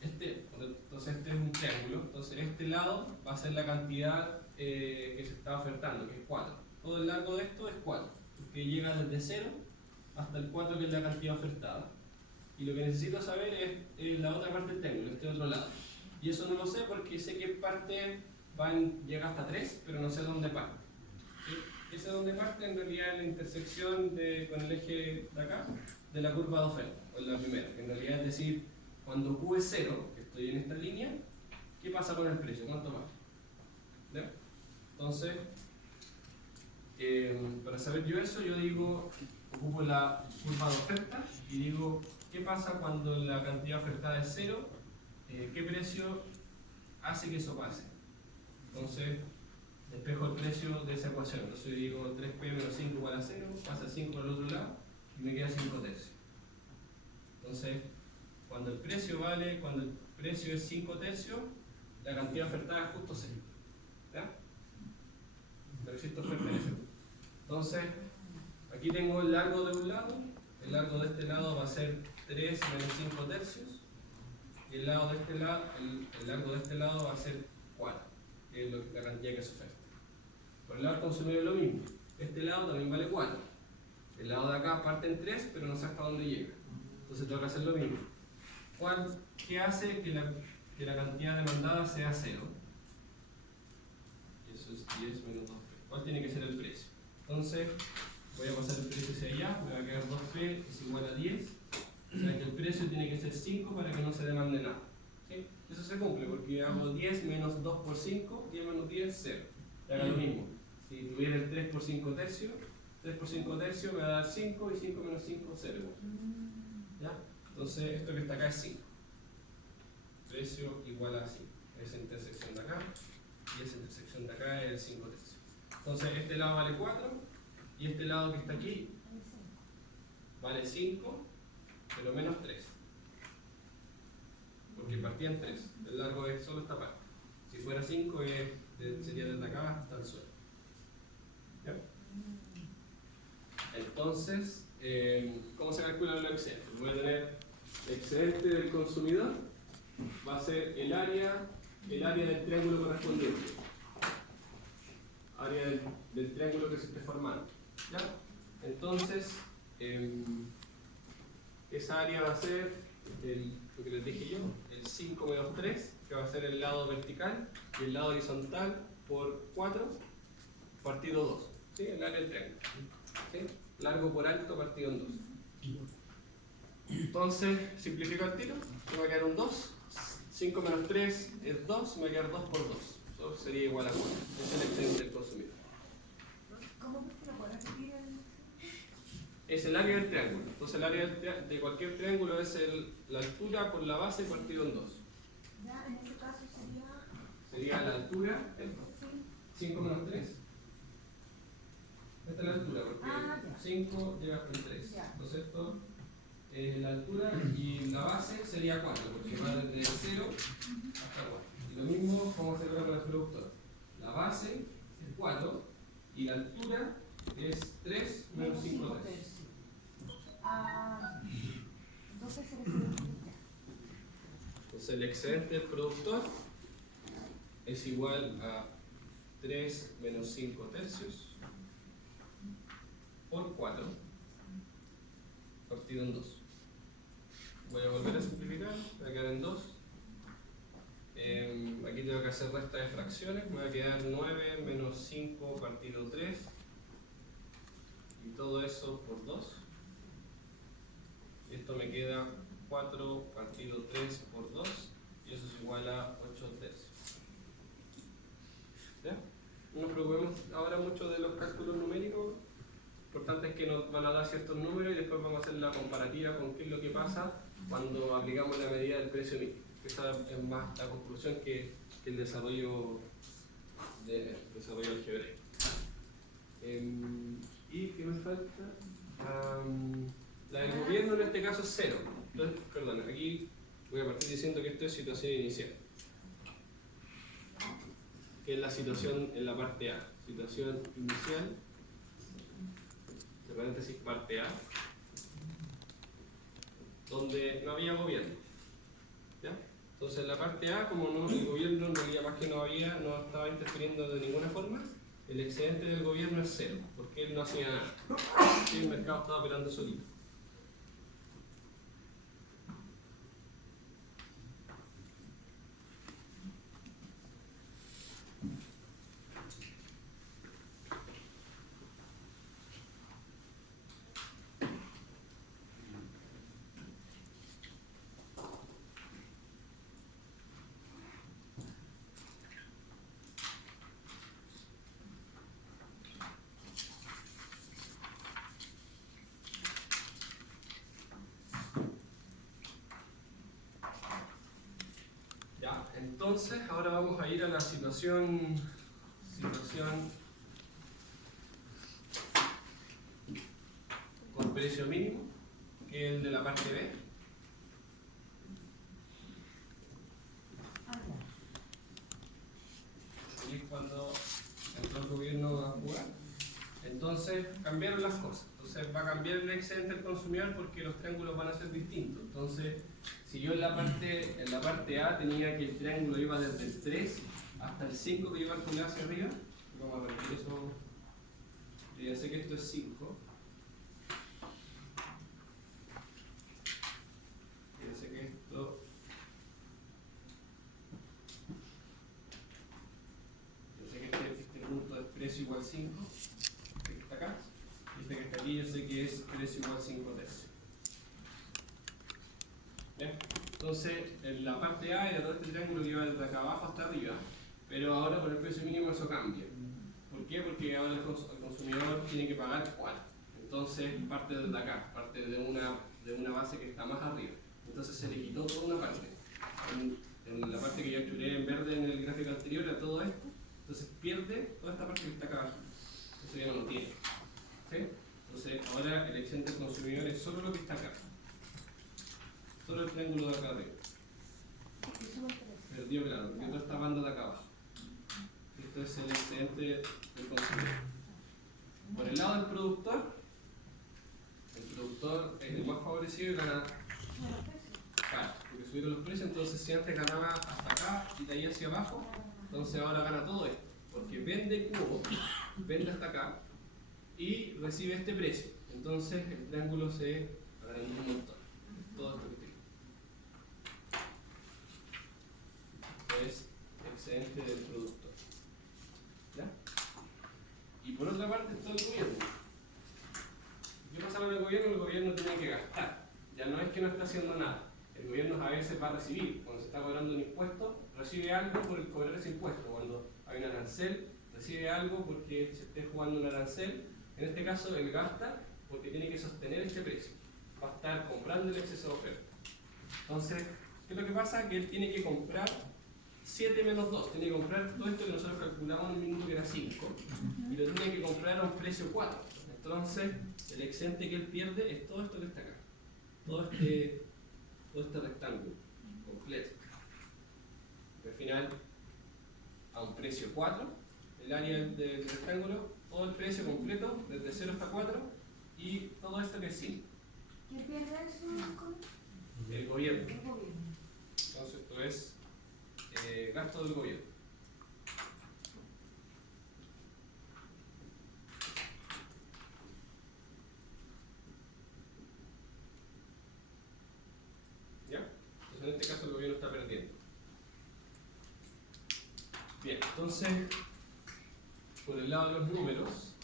entonces este es un triángulo, entonces este lado va a ser la cantidad que se está ofertando, que es 4. Todo el largo de esto es 4, porque llega desde 0 hasta el 4, que es la cantidad ofertada. Y lo que necesito saber es la otra parte del triángulo, este otro lado. Y eso no lo sé porque sé que parte llega hasta 3, pero no sé dónde parte. ¿Sí? Ese donde parte en realidad es la intersección con el eje de acá, de la curva de oferta, o en la primera. En realidad es decir, cuando Q es 0, que estoy en esta línea, ¿qué pasa con el precio? ¿Cuánto baja? ¿Ya? Entonces, para saber yo eso, yo digo, ocupo la curva de oferta y digo, ¿qué pasa cuando la cantidad ofertada es 0? ¿Qué precio hace que eso pase? Entonces, despejo el precio de esa ecuación. Entonces digo 3P menos 5 igual a 0, pasa 5 al otro lado y me queda 5 tercios. Entonces, cuando el precio es 5 tercios, la cantidad ofertada es justo 0. ¿Ya? No existe oferta en ese punto. Entonces, aquí tengo el largo de un lado, el largo de este lado va a ser 3 menos 5 tercios, y el largo de este lado va a ser 4, que es la cantidad que se oferta. Por el lado del consumidor es lo mismo, este lado también vale 4, el lado de acá parte en 3, pero no sé hasta dónde llega, entonces tengo que hacer lo mismo. ¿Qué hace que la cantidad demandada sea 0? Y eso es 10 menos 2P. ¿Cuál tiene que ser el precio? Entonces, voy a pasar el precio hacia allá, me va a quedar 2P es igual a 10. O sea que el precio tiene que ser 5 para que no se demande nada. ¿Sí? Eso se cumple porque hago 10 menos 2 por 5, 10 menos 10, 0. Y haga lo mismo. Si tuviera el 3 por 5 tercios, 3 por 5 tercios me va a dar 5 y 5 menos 5, 0. ¿Ya? Entonces esto que está acá es 5. Precio igual a 5. Esa intersección de acá y esa intersección de acá es el 5 tercios. Entonces este lado vale 4 y este lado que está aquí vale 5, pero menos 3. Porque partía en 3. El largo es solo esta parte. Si fuera 5 sería desde acá hasta el suelo. ¿Ya? Entonces, ¿cómo se calcula el excedente? Voy a tener excedente del consumidor va a ser el área del triángulo correspondiente. Área del triángulo que se esté formando. ¿Ya? Entonces, esa área va a ser lo que les dije yo, el 5 menos 3, que va a ser el lado vertical, y el lado horizontal por 4 partido 2. ¿Sí? El área del triángulo. ¿Sí? Largo por alto partido en 2. Entonces, simplifico el tiro, me va a quedar un 2. 5 menos 3 es 2, me va a quedar 2 por 2. Eso sería igual a 4. Es el excedente del consumidor. ¿Cómo que lo puedes repetir? Es el área del triángulo. Entonces el área de cualquier triángulo es la altura por la base partido en 2. Ya, en ese caso Sería la altura, 5 menos 3. Esta es la altura, porque Ah, ya. 5 llega hasta el 3. Ya. Entonces esto es la altura y la base sería 4, porque va desde 0 hasta 4. Y lo mismo vamos a hacer ahora con el productor. La base es 4 y la altura es 3 menos 5 tercios. Entonces se recibe Entonces el excedente del productor es igual a 3 menos 5 tercios por 4 partido en 2. Voy a volver a simplificar, voy a quedar en 2. Aquí tengo que hacer resta de fracciones, me va a quedar 9 menos 5 partido 3 y todo eso por 2. Y esto me queda 4 partido 3 por 2 y eso es igual a 8 tercios. ¿Ya? No nos preocupemos ahora mucho de los cálculos numéricos. Lo importante es que nos van a dar ciertos números y después vamos a hacer la comparativa con qué es lo que pasa cuando aplicamos la medida del precio mínimo. Esa es más la conclusión que el desarrollo algebraico. ¿Y qué me falta? La del gobierno en este caso es 0. Entonces, perdón, aquí voy a partir diciendo que esto es situación inicial. Que es la situación en la parte A. Situación inicial, de paréntesis parte A, donde no había gobierno. ¿Ya? Entonces en la parte A, como no, el gobierno en realidad más que no estaba interfiriendo de ninguna forma, el excedente del gobierno es 0, porque él no hacía nada. Y el mercado estaba operando solito. Entonces, ahora vamos a ir a la situación con precio mínimo, que es el de la parte B. Y es cuando entró el gobierno a jugar. Entonces, cambiaron las cosas. Entonces, va a cambiar el excedente del consumidor porque los triángulos van a ser distintos. Entonces, si yo en la parte A tenía que el triángulo iba desde el 3 hasta el 5 que iba a calcular hacia arriba, vamos a repetir eso. Ya sé que esto es 5. Ya sé que esto. Yo sé que este punto es precio igual 5. Este que está acá. Y este que está aquí, yo sé que es precio igual 5 tercios. ¿Bien? Entonces, en la parte A era todo este triángulo que iba desde acá abajo hasta arriba, pero ahora con el precio mínimo eso cambia. ¿Por qué? Porque ahora el consumidor tiene que pagar 4. Entonces, parte desde acá, parte de una base que está más arriba. Entonces, se le quitó toda una parte. En la parte que yo escribí en verde en el gráfico anterior era todo esto. Entonces, pierde toda esta parte que está acá abajo. Eso ya no lo tiene. ¿Sí? Entonces, ahora el excedente del consumidor es solo lo que está acá. Solo el triángulo de acá arriba. Perdió, claro, porque toda esta banda de acá abajo. Esto es el excedente del consumidor. Por el lado del productor, el productor es el más favorecido y gana subieron los precios, entonces si antes ganaba hasta acá y de ahí hacia abajo, entonces ahora gana todo esto, porque vende cubo, vende hasta acá y recibe este precio. Entonces el triángulo se agrandó un montón. Todo esto que tiene. Es excedente del productor. ¿Ya? Y por otra parte está el gobierno. ¿Qué pasa con el gobierno? El gobierno tiene que gastar. Ya no es que no está haciendo nada. El gobierno a veces va a recibir. Cuando se está cobrando un impuesto, recibe algo por cobrar ese impuesto. Cuando hay un arancel, recibe algo porque se esté jugando un arancel. En este caso, él gasta porque tiene que sostener este precio. Va a estar comprando el exceso de oferta. Entonces, ¿qué es lo que pasa? Que él tiene que comprar 7 menos 2. Tiene que comprar todo esto que nosotros calculamos en un minuto que era 5. Y lo tiene que comprar a un precio 4. Entonces, el excedente que él pierde es todo esto que está acá. Todo este rectángulo completo. Al final, a un precio 4, el área del rectángulo, todo el precio completo, desde 0 hasta 4, y todo esto que es 5. ¿Quién pierde eso? El gobierno. El gobierno. Entonces, esto es gasto del gobierno. ¿Ya? Entonces, en este caso, el gobierno está perdiendo. Bien, entonces, por el lado de los números,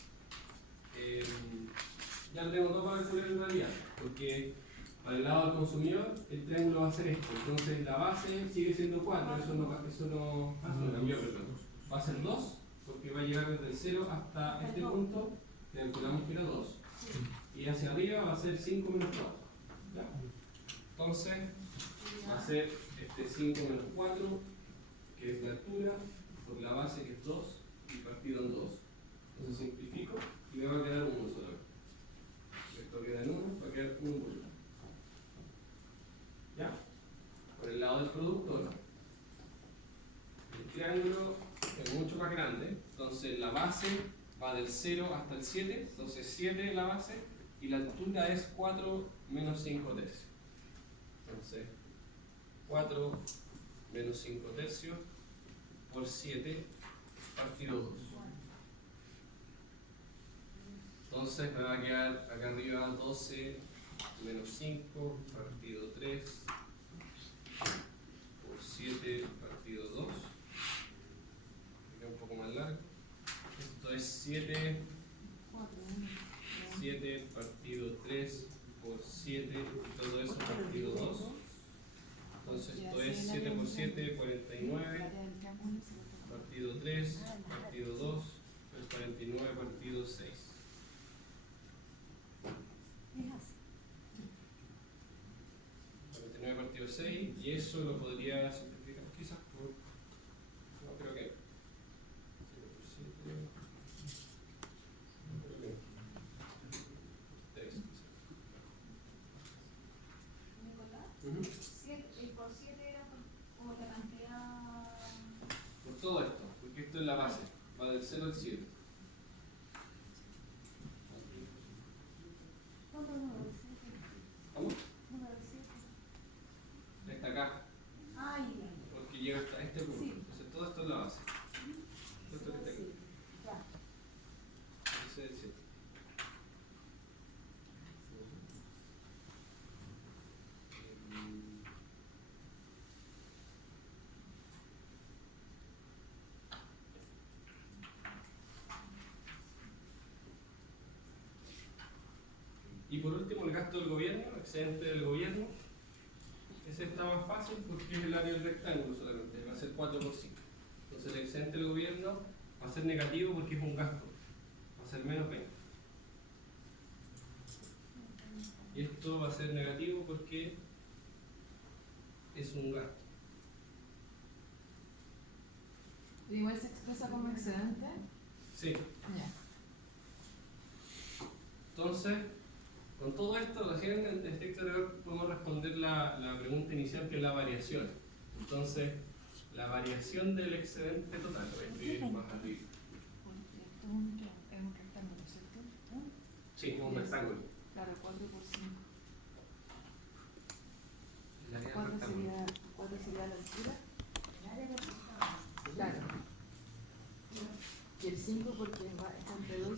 ya lo tengo todo para calcular en realidad, porque para el lado del consumidor el triángulo va a ser esto, entonces la base sigue siendo 4, eso no cambió, perdón. Va a ser 2, porque va a llegar desde el 0 hasta este punto, calculamos que era 2, y hacia arriba va a ser 5 menos 4. ¿Ya? Entonces, va a ser este 5 menos 4, que es la altura, por la base que es 2, y partido en 2. Entonces simplifico y me va a quedar 1 solamente. Esto queda en 1, va a quedar 1 por 1. ¿Ya? Por el lado del productor, el triángulo es mucho más grande, entonces la base va del 0 hasta el 7, entonces 7 es la base, y la altura es 4 menos 5 tercios. Entonces, 4 menos 5 tercios por 7 partido 2. Entonces me va a quedar acá arriba 12 menos 5 partido 3 por 7 partido 2. Me queda un poco más largo. Esto es 7 partido 3 por 7 y todo eso partido 2. Entonces esto es 7 por 7, 49 partido 3 partido 2 es 49 partido 6. 49 partido 6, y eso lo podría simplificar quizás por... No creo que... 7 por 7... No creo que... 3 quizás. Nicolás, por 7 era por la cantidad. Por todo esto, porque esto es la base, va del 0 al 7. ¿Vamos? Está acá, porque llega hasta este punto. Sí. Entonces todo esto es la base. Todo esto que está aquí. Ese es el 7. Y por último, el gasto del gobierno, excedente del gobierno. Ese está más fácil porque es el área del rectángulo solamente, va a ser 4 por 5. Entonces el excedente del gobierno va a ser negativo porque es un gasto, va a ser menos 20. Y esto va a ser negativo porque es un gasto. Igual se expresa como excedente. Sí. Ya. Entonces, con todo esto, recién en este exterior podemos responder la pregunta inicial, que es la variación. Entonces, la variación del excedente total, lo voy a escribir más arriba. Es un rectángulo, ¿cierto? Sí, un rectángulo. Claro, 4 por 5. El área del 4 rectángulo. sería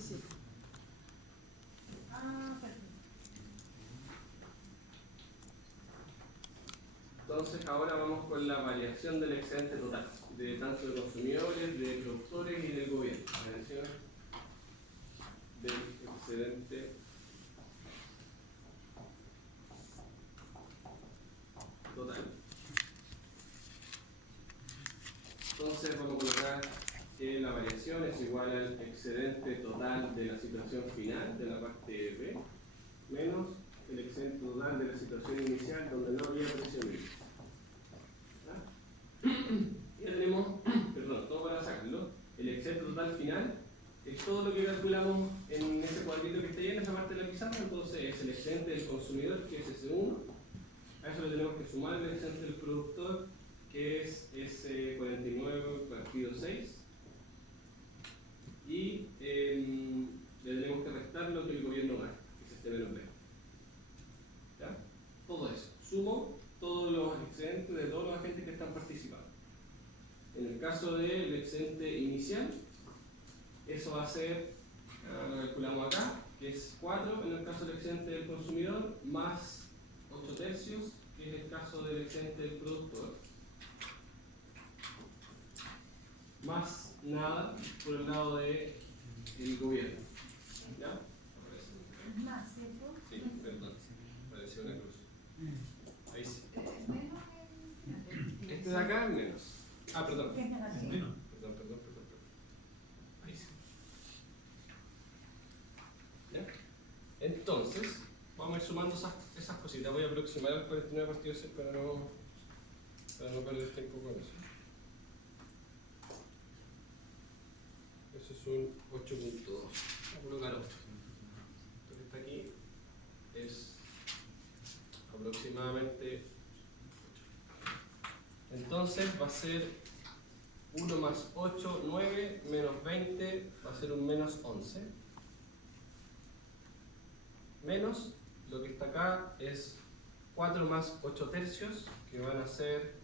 17. Ah, perfecto. Entonces ahora vamos con la variación del excedente total, de tanto de consumidores, de productores y del gobierno. Variación del excedente total. Entonces vamos a colocar que la variación es igual al excedente total de la situación final de la parte B menos el excedente total de la situación inicial donde no había precio libre. Ya tenemos, perdón, todo para sacarlo. El excedente total final es todo lo que calculamos en ese cuadrito que está ahí en esa parte de la pizarra. Entonces es el excedente del consumidor, que es ese 1. A eso le tenemos que sumar el excedente del productor, que es ese 49 partido 6. Y le tenemos que restar lo que el gobierno gana, que es este menos B. ¿Ya? Todo eso. Sumo todos los excedentes de todos los agentes que están participando. En el caso del excedente inicial, eso va a ser, lo calculamos acá, que es 4 en el caso del excedente del consumidor, más 8 tercios, que es el caso del excedente del productor, más nada por el lado del gobierno. ¿Ya? Más, ¿cierto? Sí, perdón, pareció una cruz. Ahí sí. Menos el... Este de acá es menos. Ah, perdón. ¿Qué es negativo? Perdón. Ahí sí. ¿Ya? Entonces, vamos a ir sumando esas cositas. Voy a aproximar al 49 partido 6 para no perder tiempo con eso. Eso es un 8.2. Voy a colocar otro. Esto que está aquí es aproximadamente 8. Entonces va a ser 1 más 8, 9, menos 20, va a ser un menos 11. Menos, lo que está acá es 4 más 8 tercios, que van a ser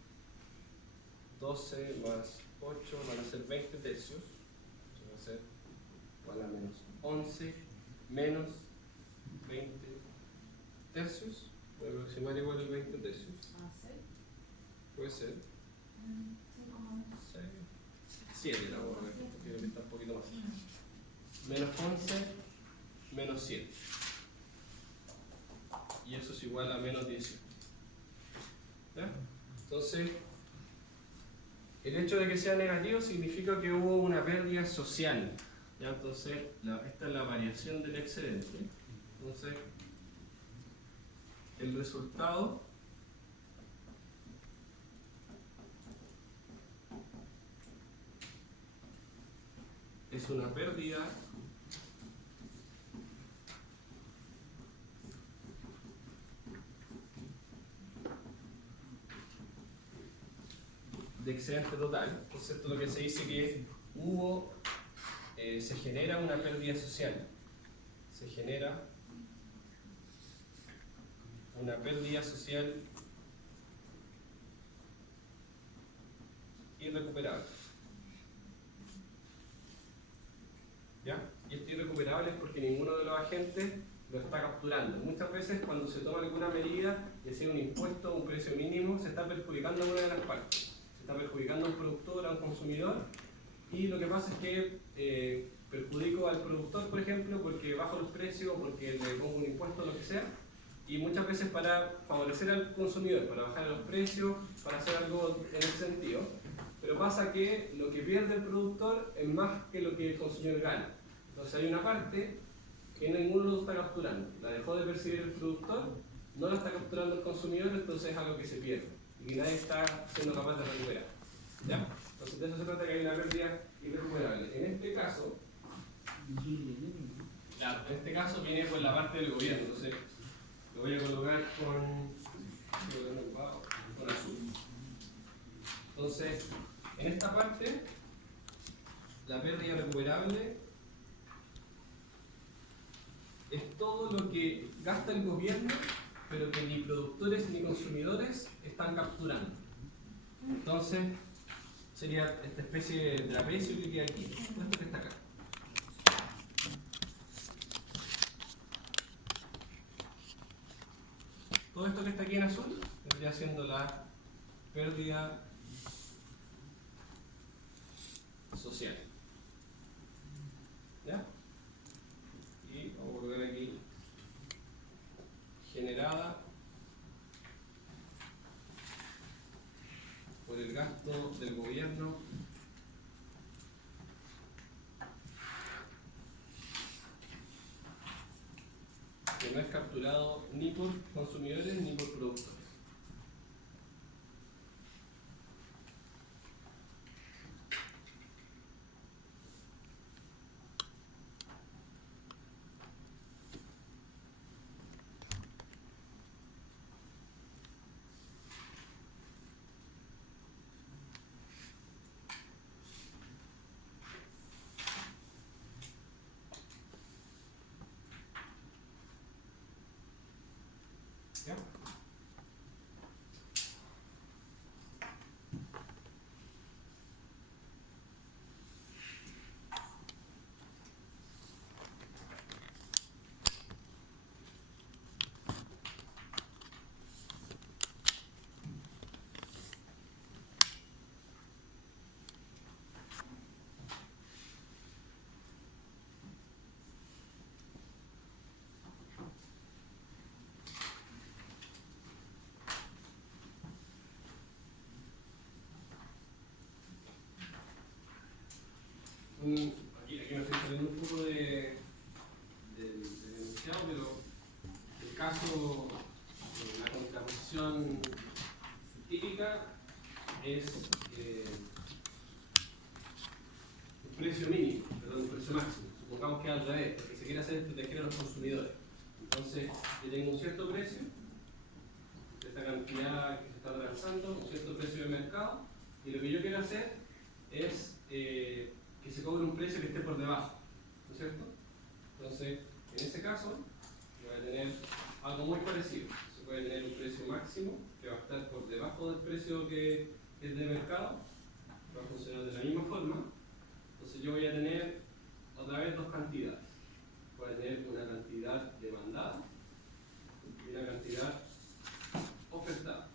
12 más 8, van a ser 20 tercios. Eso va a ser igual a menos 11, menos 20 tercios. Voy a aproximar igual el 20 tercios. Puede ser. 7 la voy a ver, porque está un poquito más. Menos 11, menos 7. Y eso es igual a menos 18. ¿Ya? Entonces, el hecho de que sea negativo significa que hubo una pérdida social. ¿Ya? Entonces, esta es la variación del excedente. Entonces, el resultado es una pérdida de excedente total. Entonces esto es lo que se dice que hubo, se genera una pérdida social. Se genera una pérdida social irrecuperable. ¿Ya? Y esto irrecuperable es porque ninguno de los agentes lo está capturando. Muchas veces cuando se toma alguna medida, ya sea un impuesto o un precio mínimo, se está perjudicando a una de las partes. Se está perjudicando a un productor, a un consumidor, y lo que pasa es que perjudico al productor, por ejemplo, porque bajo los precios, porque le pongo un impuesto o lo que sea, y muchas veces para favorecer al consumidor, para bajar los precios, para hacer algo en ese sentido. Pero pasa que lo que pierde el productor es más que lo que el consumidor gana. Entonces hay una parte que ninguno lo está capturando. La dejó de percibir el productor, no la está capturando el consumidor, entonces es algo que se pierde y que nadie está siendo capaz de recuperar. ¿Ya? Entonces de eso se trata, que hay una pérdida irrecuperable. En este caso, viene por la parte del gobierno. Entonces lo voy a colocar con azul. Entonces, en esta parte, la pérdida recuperable es todo lo que gasta el gobierno, pero que ni productores ni consumidores están capturando. Entonces, sería esta especie de trapecio que queda aquí, esto que está acá. todo esto que está aquí en azul vendría siendo la pérdida social. ¿Ya? Y vamos a colocar aquí generada por el gasto del gobierno que no es capturado ni por consumidores ni por productores. ¿Ya? Aquí me estoy saliendo un poco del enunciado, pero el caso de la contraposición típica es un precio mínimo, perdón, un precio máximo. Supongamos que es al revés, porque se quiere hacer proteger a los consumidores. Entonces, yo tengo un cierto precio de esta cantidad que se está transando, un cierto precio de mercado, y lo que yo quiero hacer es que se cobre un precio que esté por debajo, ¿no es cierto? Entonces, en ese caso, voy a tener algo muy parecido. Se puede tener un precio máximo que va a estar por debajo del precio que es de mercado, va a funcionar de la misma forma. Entonces, yo voy a tener otra vez dos cantidades. Voy a tener una cantidad demandada y una cantidad ofertada.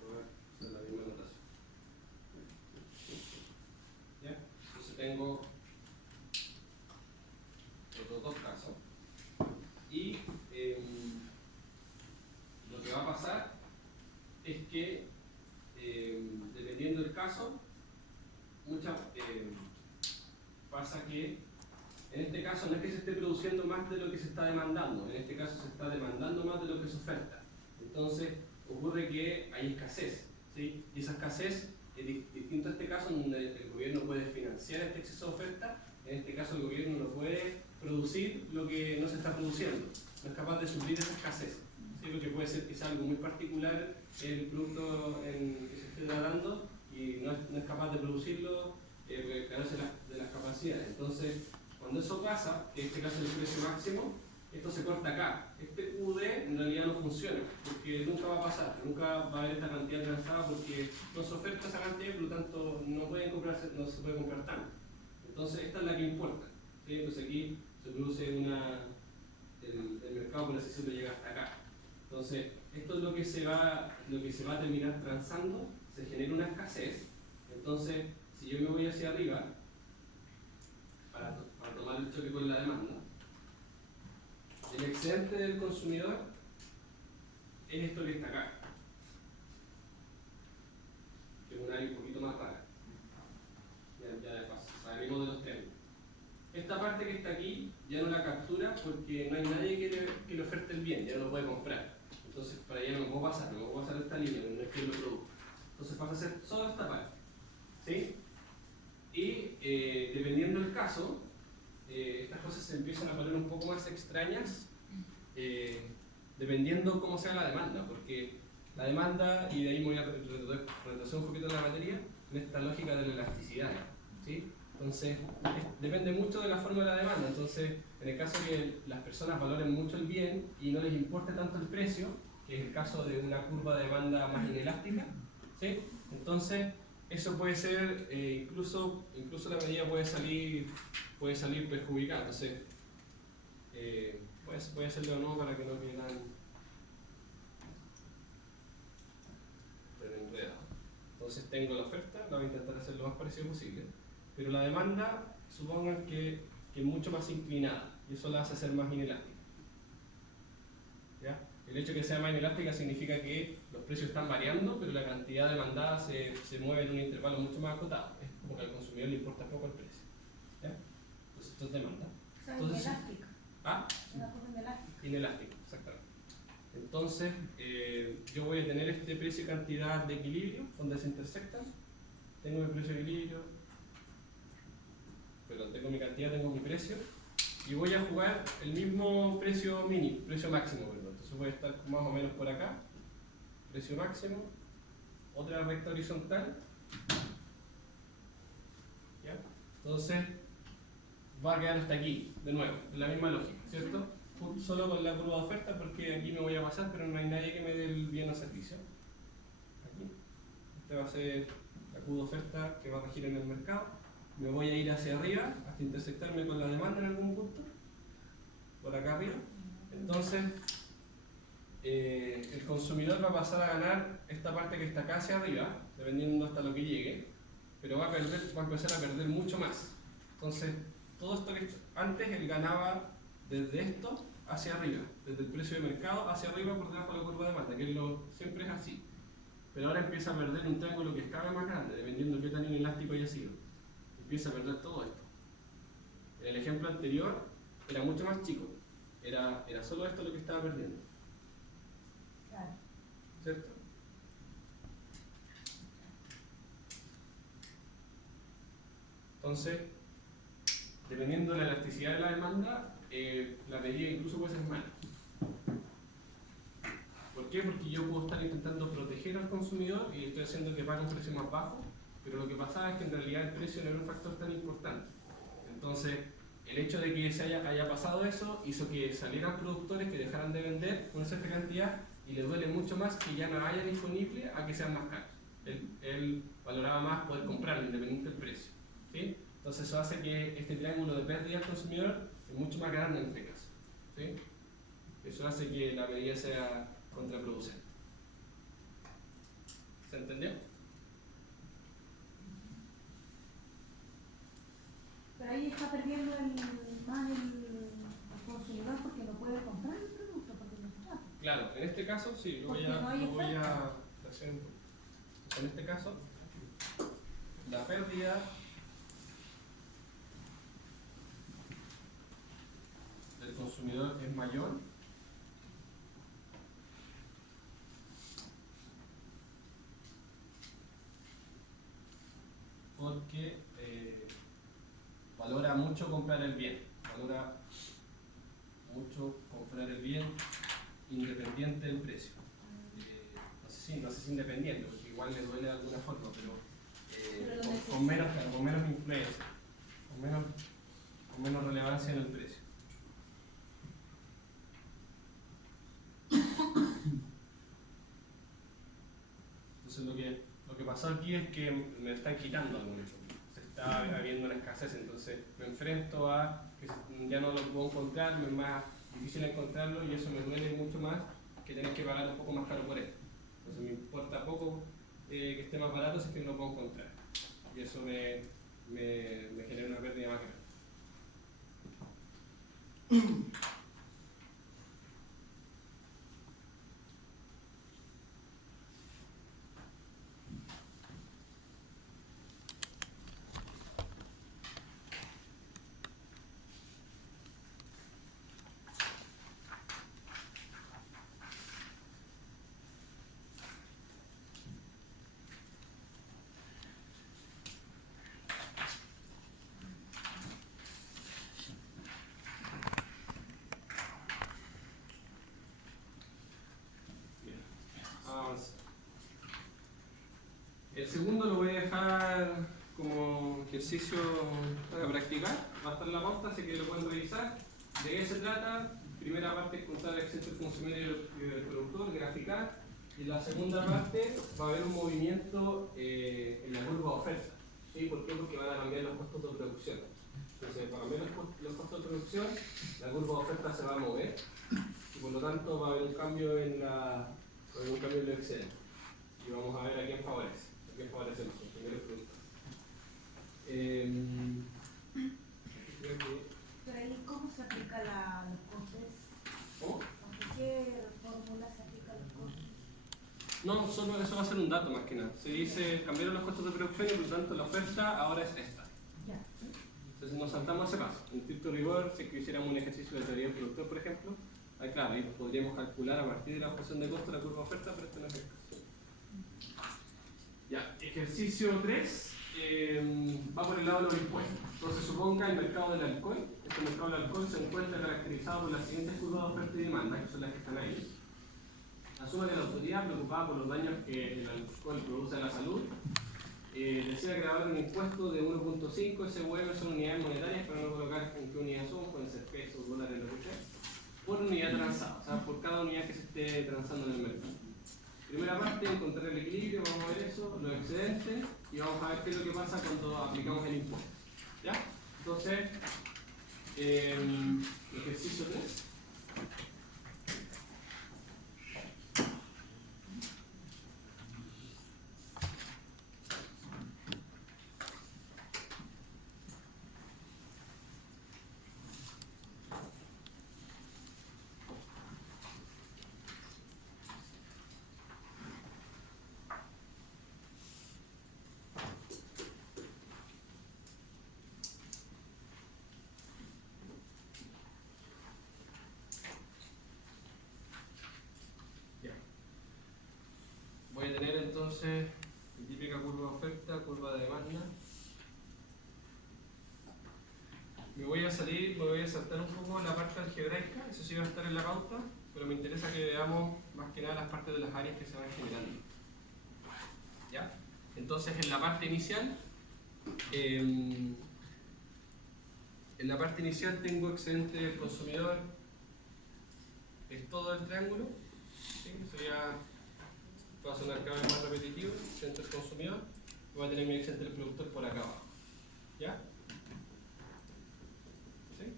Voy a hacer la misma notación. ¿Ya? Entonces tengo otros dos casos y lo que va a pasar es que dependiendo del caso pasa que en este caso no es que se esté produciendo más de lo que se está demandando, en este caso se está demandando más de lo que se oferta. Entonces ocurre que hay escasez, ¿sí? Y esa escasez es distinto a este caso donde el gobierno puede financiar este exceso de oferta. En este caso el gobierno no puede producir lo que no se está produciendo, no es capaz de suplir esa escasez, ¿sí? Lo que puede ser quizá algo muy particular el producto que se esté tratando y no es capaz de producirlo porque carece de las capacidades. Entonces, cuando eso pasa, que en este caso es el precio máximo, esto se corta acá. Este UD en realidad no funciona, porque nunca va a pasar, nunca va a haber esta cantidad transada porque no se oferta esa cantidad y por lo tanto no se puede comprar tanto. Entonces esta es la que importa, ¿sí? Entonces aquí se produce el mercado, por así decirlo, llega hasta acá. Entonces esto es lo que se va a terminar transando, se genera una escasez. Entonces si yo me voy hacia arriba para tomar el choque con la demanda, el excedente del consumidor es esto que está acá, que es un área un poquito más rara, ya de paso, sabemos de los términos. Esta parte que está aquí ya no la captura porque no hay nadie que le oferte el bien, ya no lo puede comprar. Entonces para allá no me puedo pasar, esta línea, no es que lo produzca. Entonces pasa a ser solo esta parte, ¿sí? Y dependiendo del caso, estas cosas se empiezan a poner un poco más extrañas dependiendo cómo sea la demanda, porque la demanda, y de ahí me voy a retroceder un poquito en la materia, en esta lógica de la elasticidad, ¿sí? Entonces, depende mucho de la forma de la demanda. Entonces, en el caso que las personas valoren mucho el bien y no les importe tanto el precio, que es el caso de una curva de demanda más inelástica, ¿sí? Entonces, eso puede ser, incluso la medida puede salir perjudicada. Entonces, voy a hacerlo de nuevo para que no quede tengo la oferta, la voy a intentar hacer lo más parecido posible, pero la demanda, supongan que es mucho más inclinada, y eso la hace ser más inelástica. ¿Ya? El hecho de que sea más inelástica significa que los precios están variando, pero la cantidad demandada se mueve en un intervalo mucho más acotado. Es como que al consumidor le importa poco el precio. ¿Ya? Entonces esto es demanda. O sea, Entonces, inelástica. ¿Ah? Una cosa inelástica. Inelástico, exactamente. Entonces, yo voy a tener este precio y cantidad de equilibrio, donde se intersectan. Tengo mi precio de equilibrio, perdón, tengo mi cantidad, tengo mi precio, y voy a jugar el mismo precio mínimo, precio máximo, perdón. Entonces voy a estar más o menos por acá, precio máximo, otra recta horizontal, ¿ya? Entonces, va a quedar hasta aquí, de nuevo, en la misma lógica, ¿cierto? Solo con la curva de oferta, porque aquí me voy a pasar, pero no hay nadie que me dé el bien o servicio. Aquí. Este va a ser la curva de oferta que va a regir en el mercado. Me voy a ir hacia arriba hasta intersectarme con la demanda en algún punto, por acá arriba. Entonces, el consumidor va a pasar a ganar esta parte que está acá hacia arriba, dependiendo hasta lo que llegue, pero va a empezar a perder mucho más. Entonces, todo esto que antes él ganaba desde esto hacia arriba, desde el precio de mercado hacia arriba por debajo de la curva de demanda, que siempre es así. Pero ahora empieza a perder un triángulo que es cada vez más grande, dependiendo de qué tan inelástico haya sido. Empieza a perder todo esto. En el ejemplo anterior era mucho más chico, era solo esto lo que estaba perdiendo. Claro. ¿Cierto? Entonces, dependiendo de la elasticidad de la demanda, la medida incluso puede ser mala. ¿Por qué? Porque yo puedo estar intentando proteger al consumidor y estoy haciendo que pague un precio más bajo, pero lo que pasaba es que en realidad el precio no era un factor tan importante. Entonces, el hecho de que haya pasado eso hizo que salieran productores que dejaran de vender con cierta cantidad y le duele mucho más que ya no haya disponible a que sean más caros. Él valoraba más poder comprarlo independiente del precio. ¿Sí? Entonces eso hace que este triángulo de pérdida al consumidor es mucho más grande en este caso. ¿Sí? Eso hace que la medida sea contraproducente. ¿Se entendió? Pero ahí está perdiendo más el consumidor porque no puede comprar el producto, porque no está. Claro, en este caso sí, lo voy Porque no hay a hacer un poco. En este caso, la pérdida del consumidor es mayor porque valora mucho comprar el bien, valora mucho comprar el bien independiente del precio. No sé si independiente, porque igual le duele de alguna forma, pero con menos influencia, con menos relevancia en el precio. Entonces lo que pasó aquí es que me están quitando algunas cosas. Se está habiendo una escasez, entonces me enfrento a que ya no lo puedo encontrar, me es más difícil encontrarlo y eso me duele mucho más que tener que pagar un poco más caro por él. Entonces me importa poco que esté más barato si es que no lo puedo encontrar. Y eso me genera una pérdida más grande. El segundo lo voy a dejar como ejercicio para practicar, va a estar en la pauta, así que lo pueden revisar. ¿De qué se trata? Primera parte es contar el exceso del consumidor y del productor, graficar. Y la segunda parte va a haber un movimiento en la curva de oferta. ¿Sí? ¿Por qué? Porque van a cambiar los costos de producción. Entonces, para cambiar los costos de producción, la curva de oferta se va a mover y por lo tanto va a haber un cambio en lo excedente. Y vamos a ver a quién favorece. que favorecen los consumidores productores. Creo que... Pero ahí, ¿cómo se aplica los costes? ¿Cómo? ¿Bajo qué fórmula se aplican los costes? No, solo eso va a ser un dato más que nada. Se dice, cambiaron los costos de producción y por lo tanto la oferta ahora es esta. Ya. Entonces nos saltamos ese paso. En estricto rigor, si hiciéramos un ejercicio de teoría del productor, por ejemplo, ahí claro, ahí podríamos calcular a partir de la función de costo la curva de oferta, pero esto no es el caso. Ya, ejercicio 3 va por el lado de los impuestos. Entonces suponga el mercado del alcohol. Este mercado del alcohol se encuentra caracterizado por las siguientes curvas de oferta y demanda, que son las que están ahí. Asuma que la autoridad, preocupada por los daños que el alcohol produce a la salud, decide grabar un impuesto de 1.5, ese vuelve son unidades monetarias, para no colocar en qué unidades son, pueden ser pesos, dólares, lo que sea, por unidad transada, o sea, por cada unidad que se esté transando en el mercado. Primera parte, encontrar el equilibrio, vamos a ver eso, los excedentes, y vamos a ver qué es lo que pasa cuando aplicamos el impuesto. ¿Ya? Entonces, ejercicio 3. Voy a tener entonces la típica curva de oferta, curva de demanda. Me voy a saltar un poco la parte algebraica, eso sí va a estar en la pauta, pero me interesa que veamos más que nada las partes de las áreas que se van generando. ¿Ya? Entonces en la parte inicial, tengo excedente del consumidor, es todo el triángulo, ¿sí? Eso ya va a sonar cada vez más repetitivo, excedente del consumidor, y voy a tener mi excedente del productor por acá abajo. ¿Ya? ¿Sí?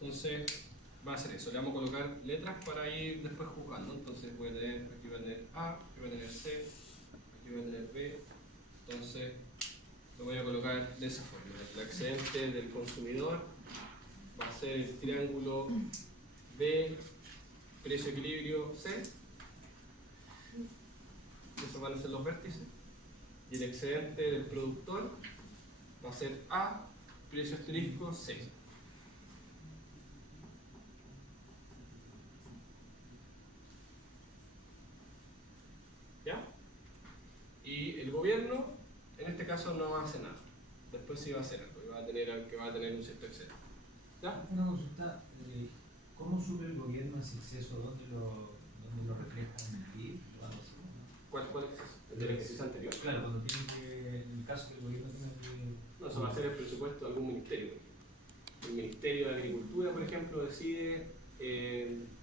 Entonces va a ser eso, le vamos a colocar letras para ir después jugando. Entonces voy a tener, aquí voy a tener A, aquí voy a tener C, aquí voy a tener B. Entonces lo voy a colocar de esa forma. El excedente del consumidor va a ser el triángulo B, precio equilibrio C. Esos van a ser los vértices. Y el excedente del productor va a ser A, precio asterisco C. ¿Ya? Y el gobierno, en este caso, no va a hacer nada. Después sí va a hacer algo, va a tener un cierto exceso. ¿Ya? Una consulta, ¿cómo sube el gobierno ese exceso? ¿Dónde lo refleja en el PIB o algo así? ¿Cuál exceso? ¿El del ejercicio anterior? Claro, cuando tiene que, en el caso que el gobierno tenga que... No, eso va a ser el presupuesto de algún ministerio. El Ministerio de Agricultura, por ejemplo, decide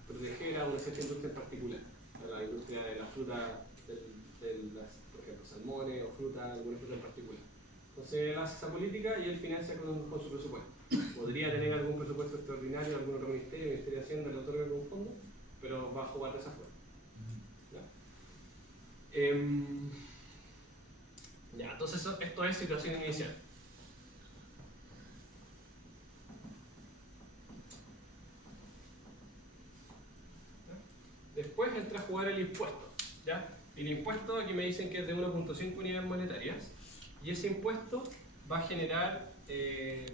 proteger a una cierta industria en particular, a la industria de la fruta, por ejemplo, salmones o fruta, alguna fruta en particular. Entonces él hace esa política y él financia con su presupuesto. Podría tener algún presupuesto extraordinario de algún otro ministerio, el Ministerio de Hacienda le otorga algún fondo, pero va a jugar de esa forma. Ya, entonces esto es situación inicial. Después entra a jugar el impuesto. ¿Ya? El impuesto aquí me dicen que es de 1.5 unidades monetarias y ese impuesto va a generar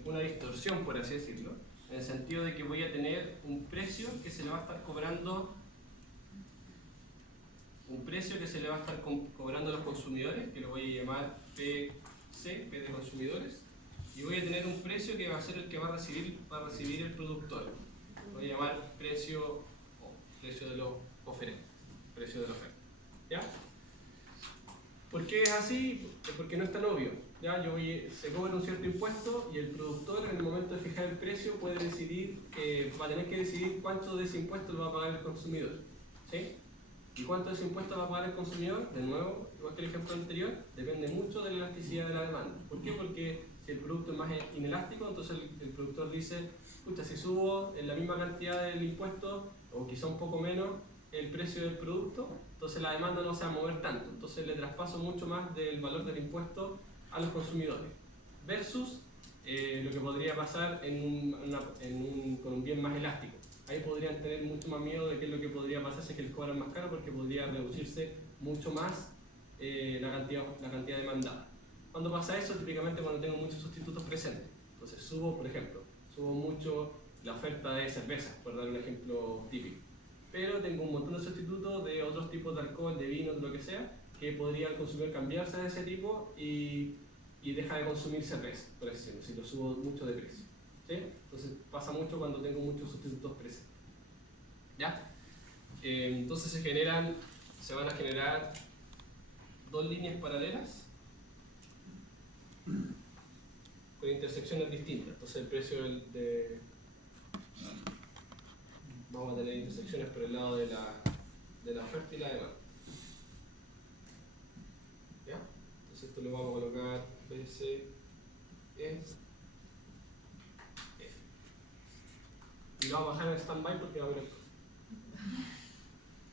una distorsión, por así decirlo, en el sentido de que voy a tener un precio que se le va a estar cobrando a los consumidores, que lo voy a llamar PC, P de consumidores, y voy a tener un precio que va a ser el que va a recibir el productor. Lo voy a llamar precio de los oferentes, precio de la oferta. ¿Ya? ¿Por qué es así? Porque no es tan obvio. ¿Ya? Se cobra un cierto impuesto y el productor en el momento de fijar el precio puede decidir, va a tener que decidir cuánto de ese impuesto lo va a pagar el consumidor. ¿Sí? ¿Y cuánto de ese impuesto va a pagar el consumidor? De nuevo, igual que el ejemplo anterior, depende mucho de la elasticidad de la demanda. ¿Por qué? Porque si el producto es más inelástico, entonces el productor dice, escucha, si subo en la misma cantidad del impuesto, o quizá un poco menos, el precio del producto, entonces la demanda no se va a mover tanto, entonces le traspaso mucho más del valor del impuesto a los consumidores, versus lo que podría pasar con un bien más elástico. Ahí podrían tener mucho más miedo de qué es lo que podría pasar si es que les cobran más caro, porque podría reducirse mucho más la cantidad demandada. Cuando pasa eso, típicamente cuando tengo muchos sustitutos presentes. Entonces subo, por ejemplo, subo mucho la oferta de cervezas, por dar un ejemplo típico. Pero tengo un montón de sustitutos de otros tipos de alcohol, de vino, de lo que sea, que podría el consumidor cambiarse de ese tipo y deja de consumir cerveza, por así decirlo, si lo subo mucho de precio. ¿Sí? Entonces pasa mucho cuando tengo muchos sustitutos presentes. ¿Ya? Entonces se van a generar dos líneas paralelas con intersecciones distintas. Entonces el precio vamos a tener intersecciones por el lado de la oferta y la demanda. ¿Ya? Entonces esto lo vamos a colocar B, C, E, F. Y lo vamos a bajar en stand-by porque va a haber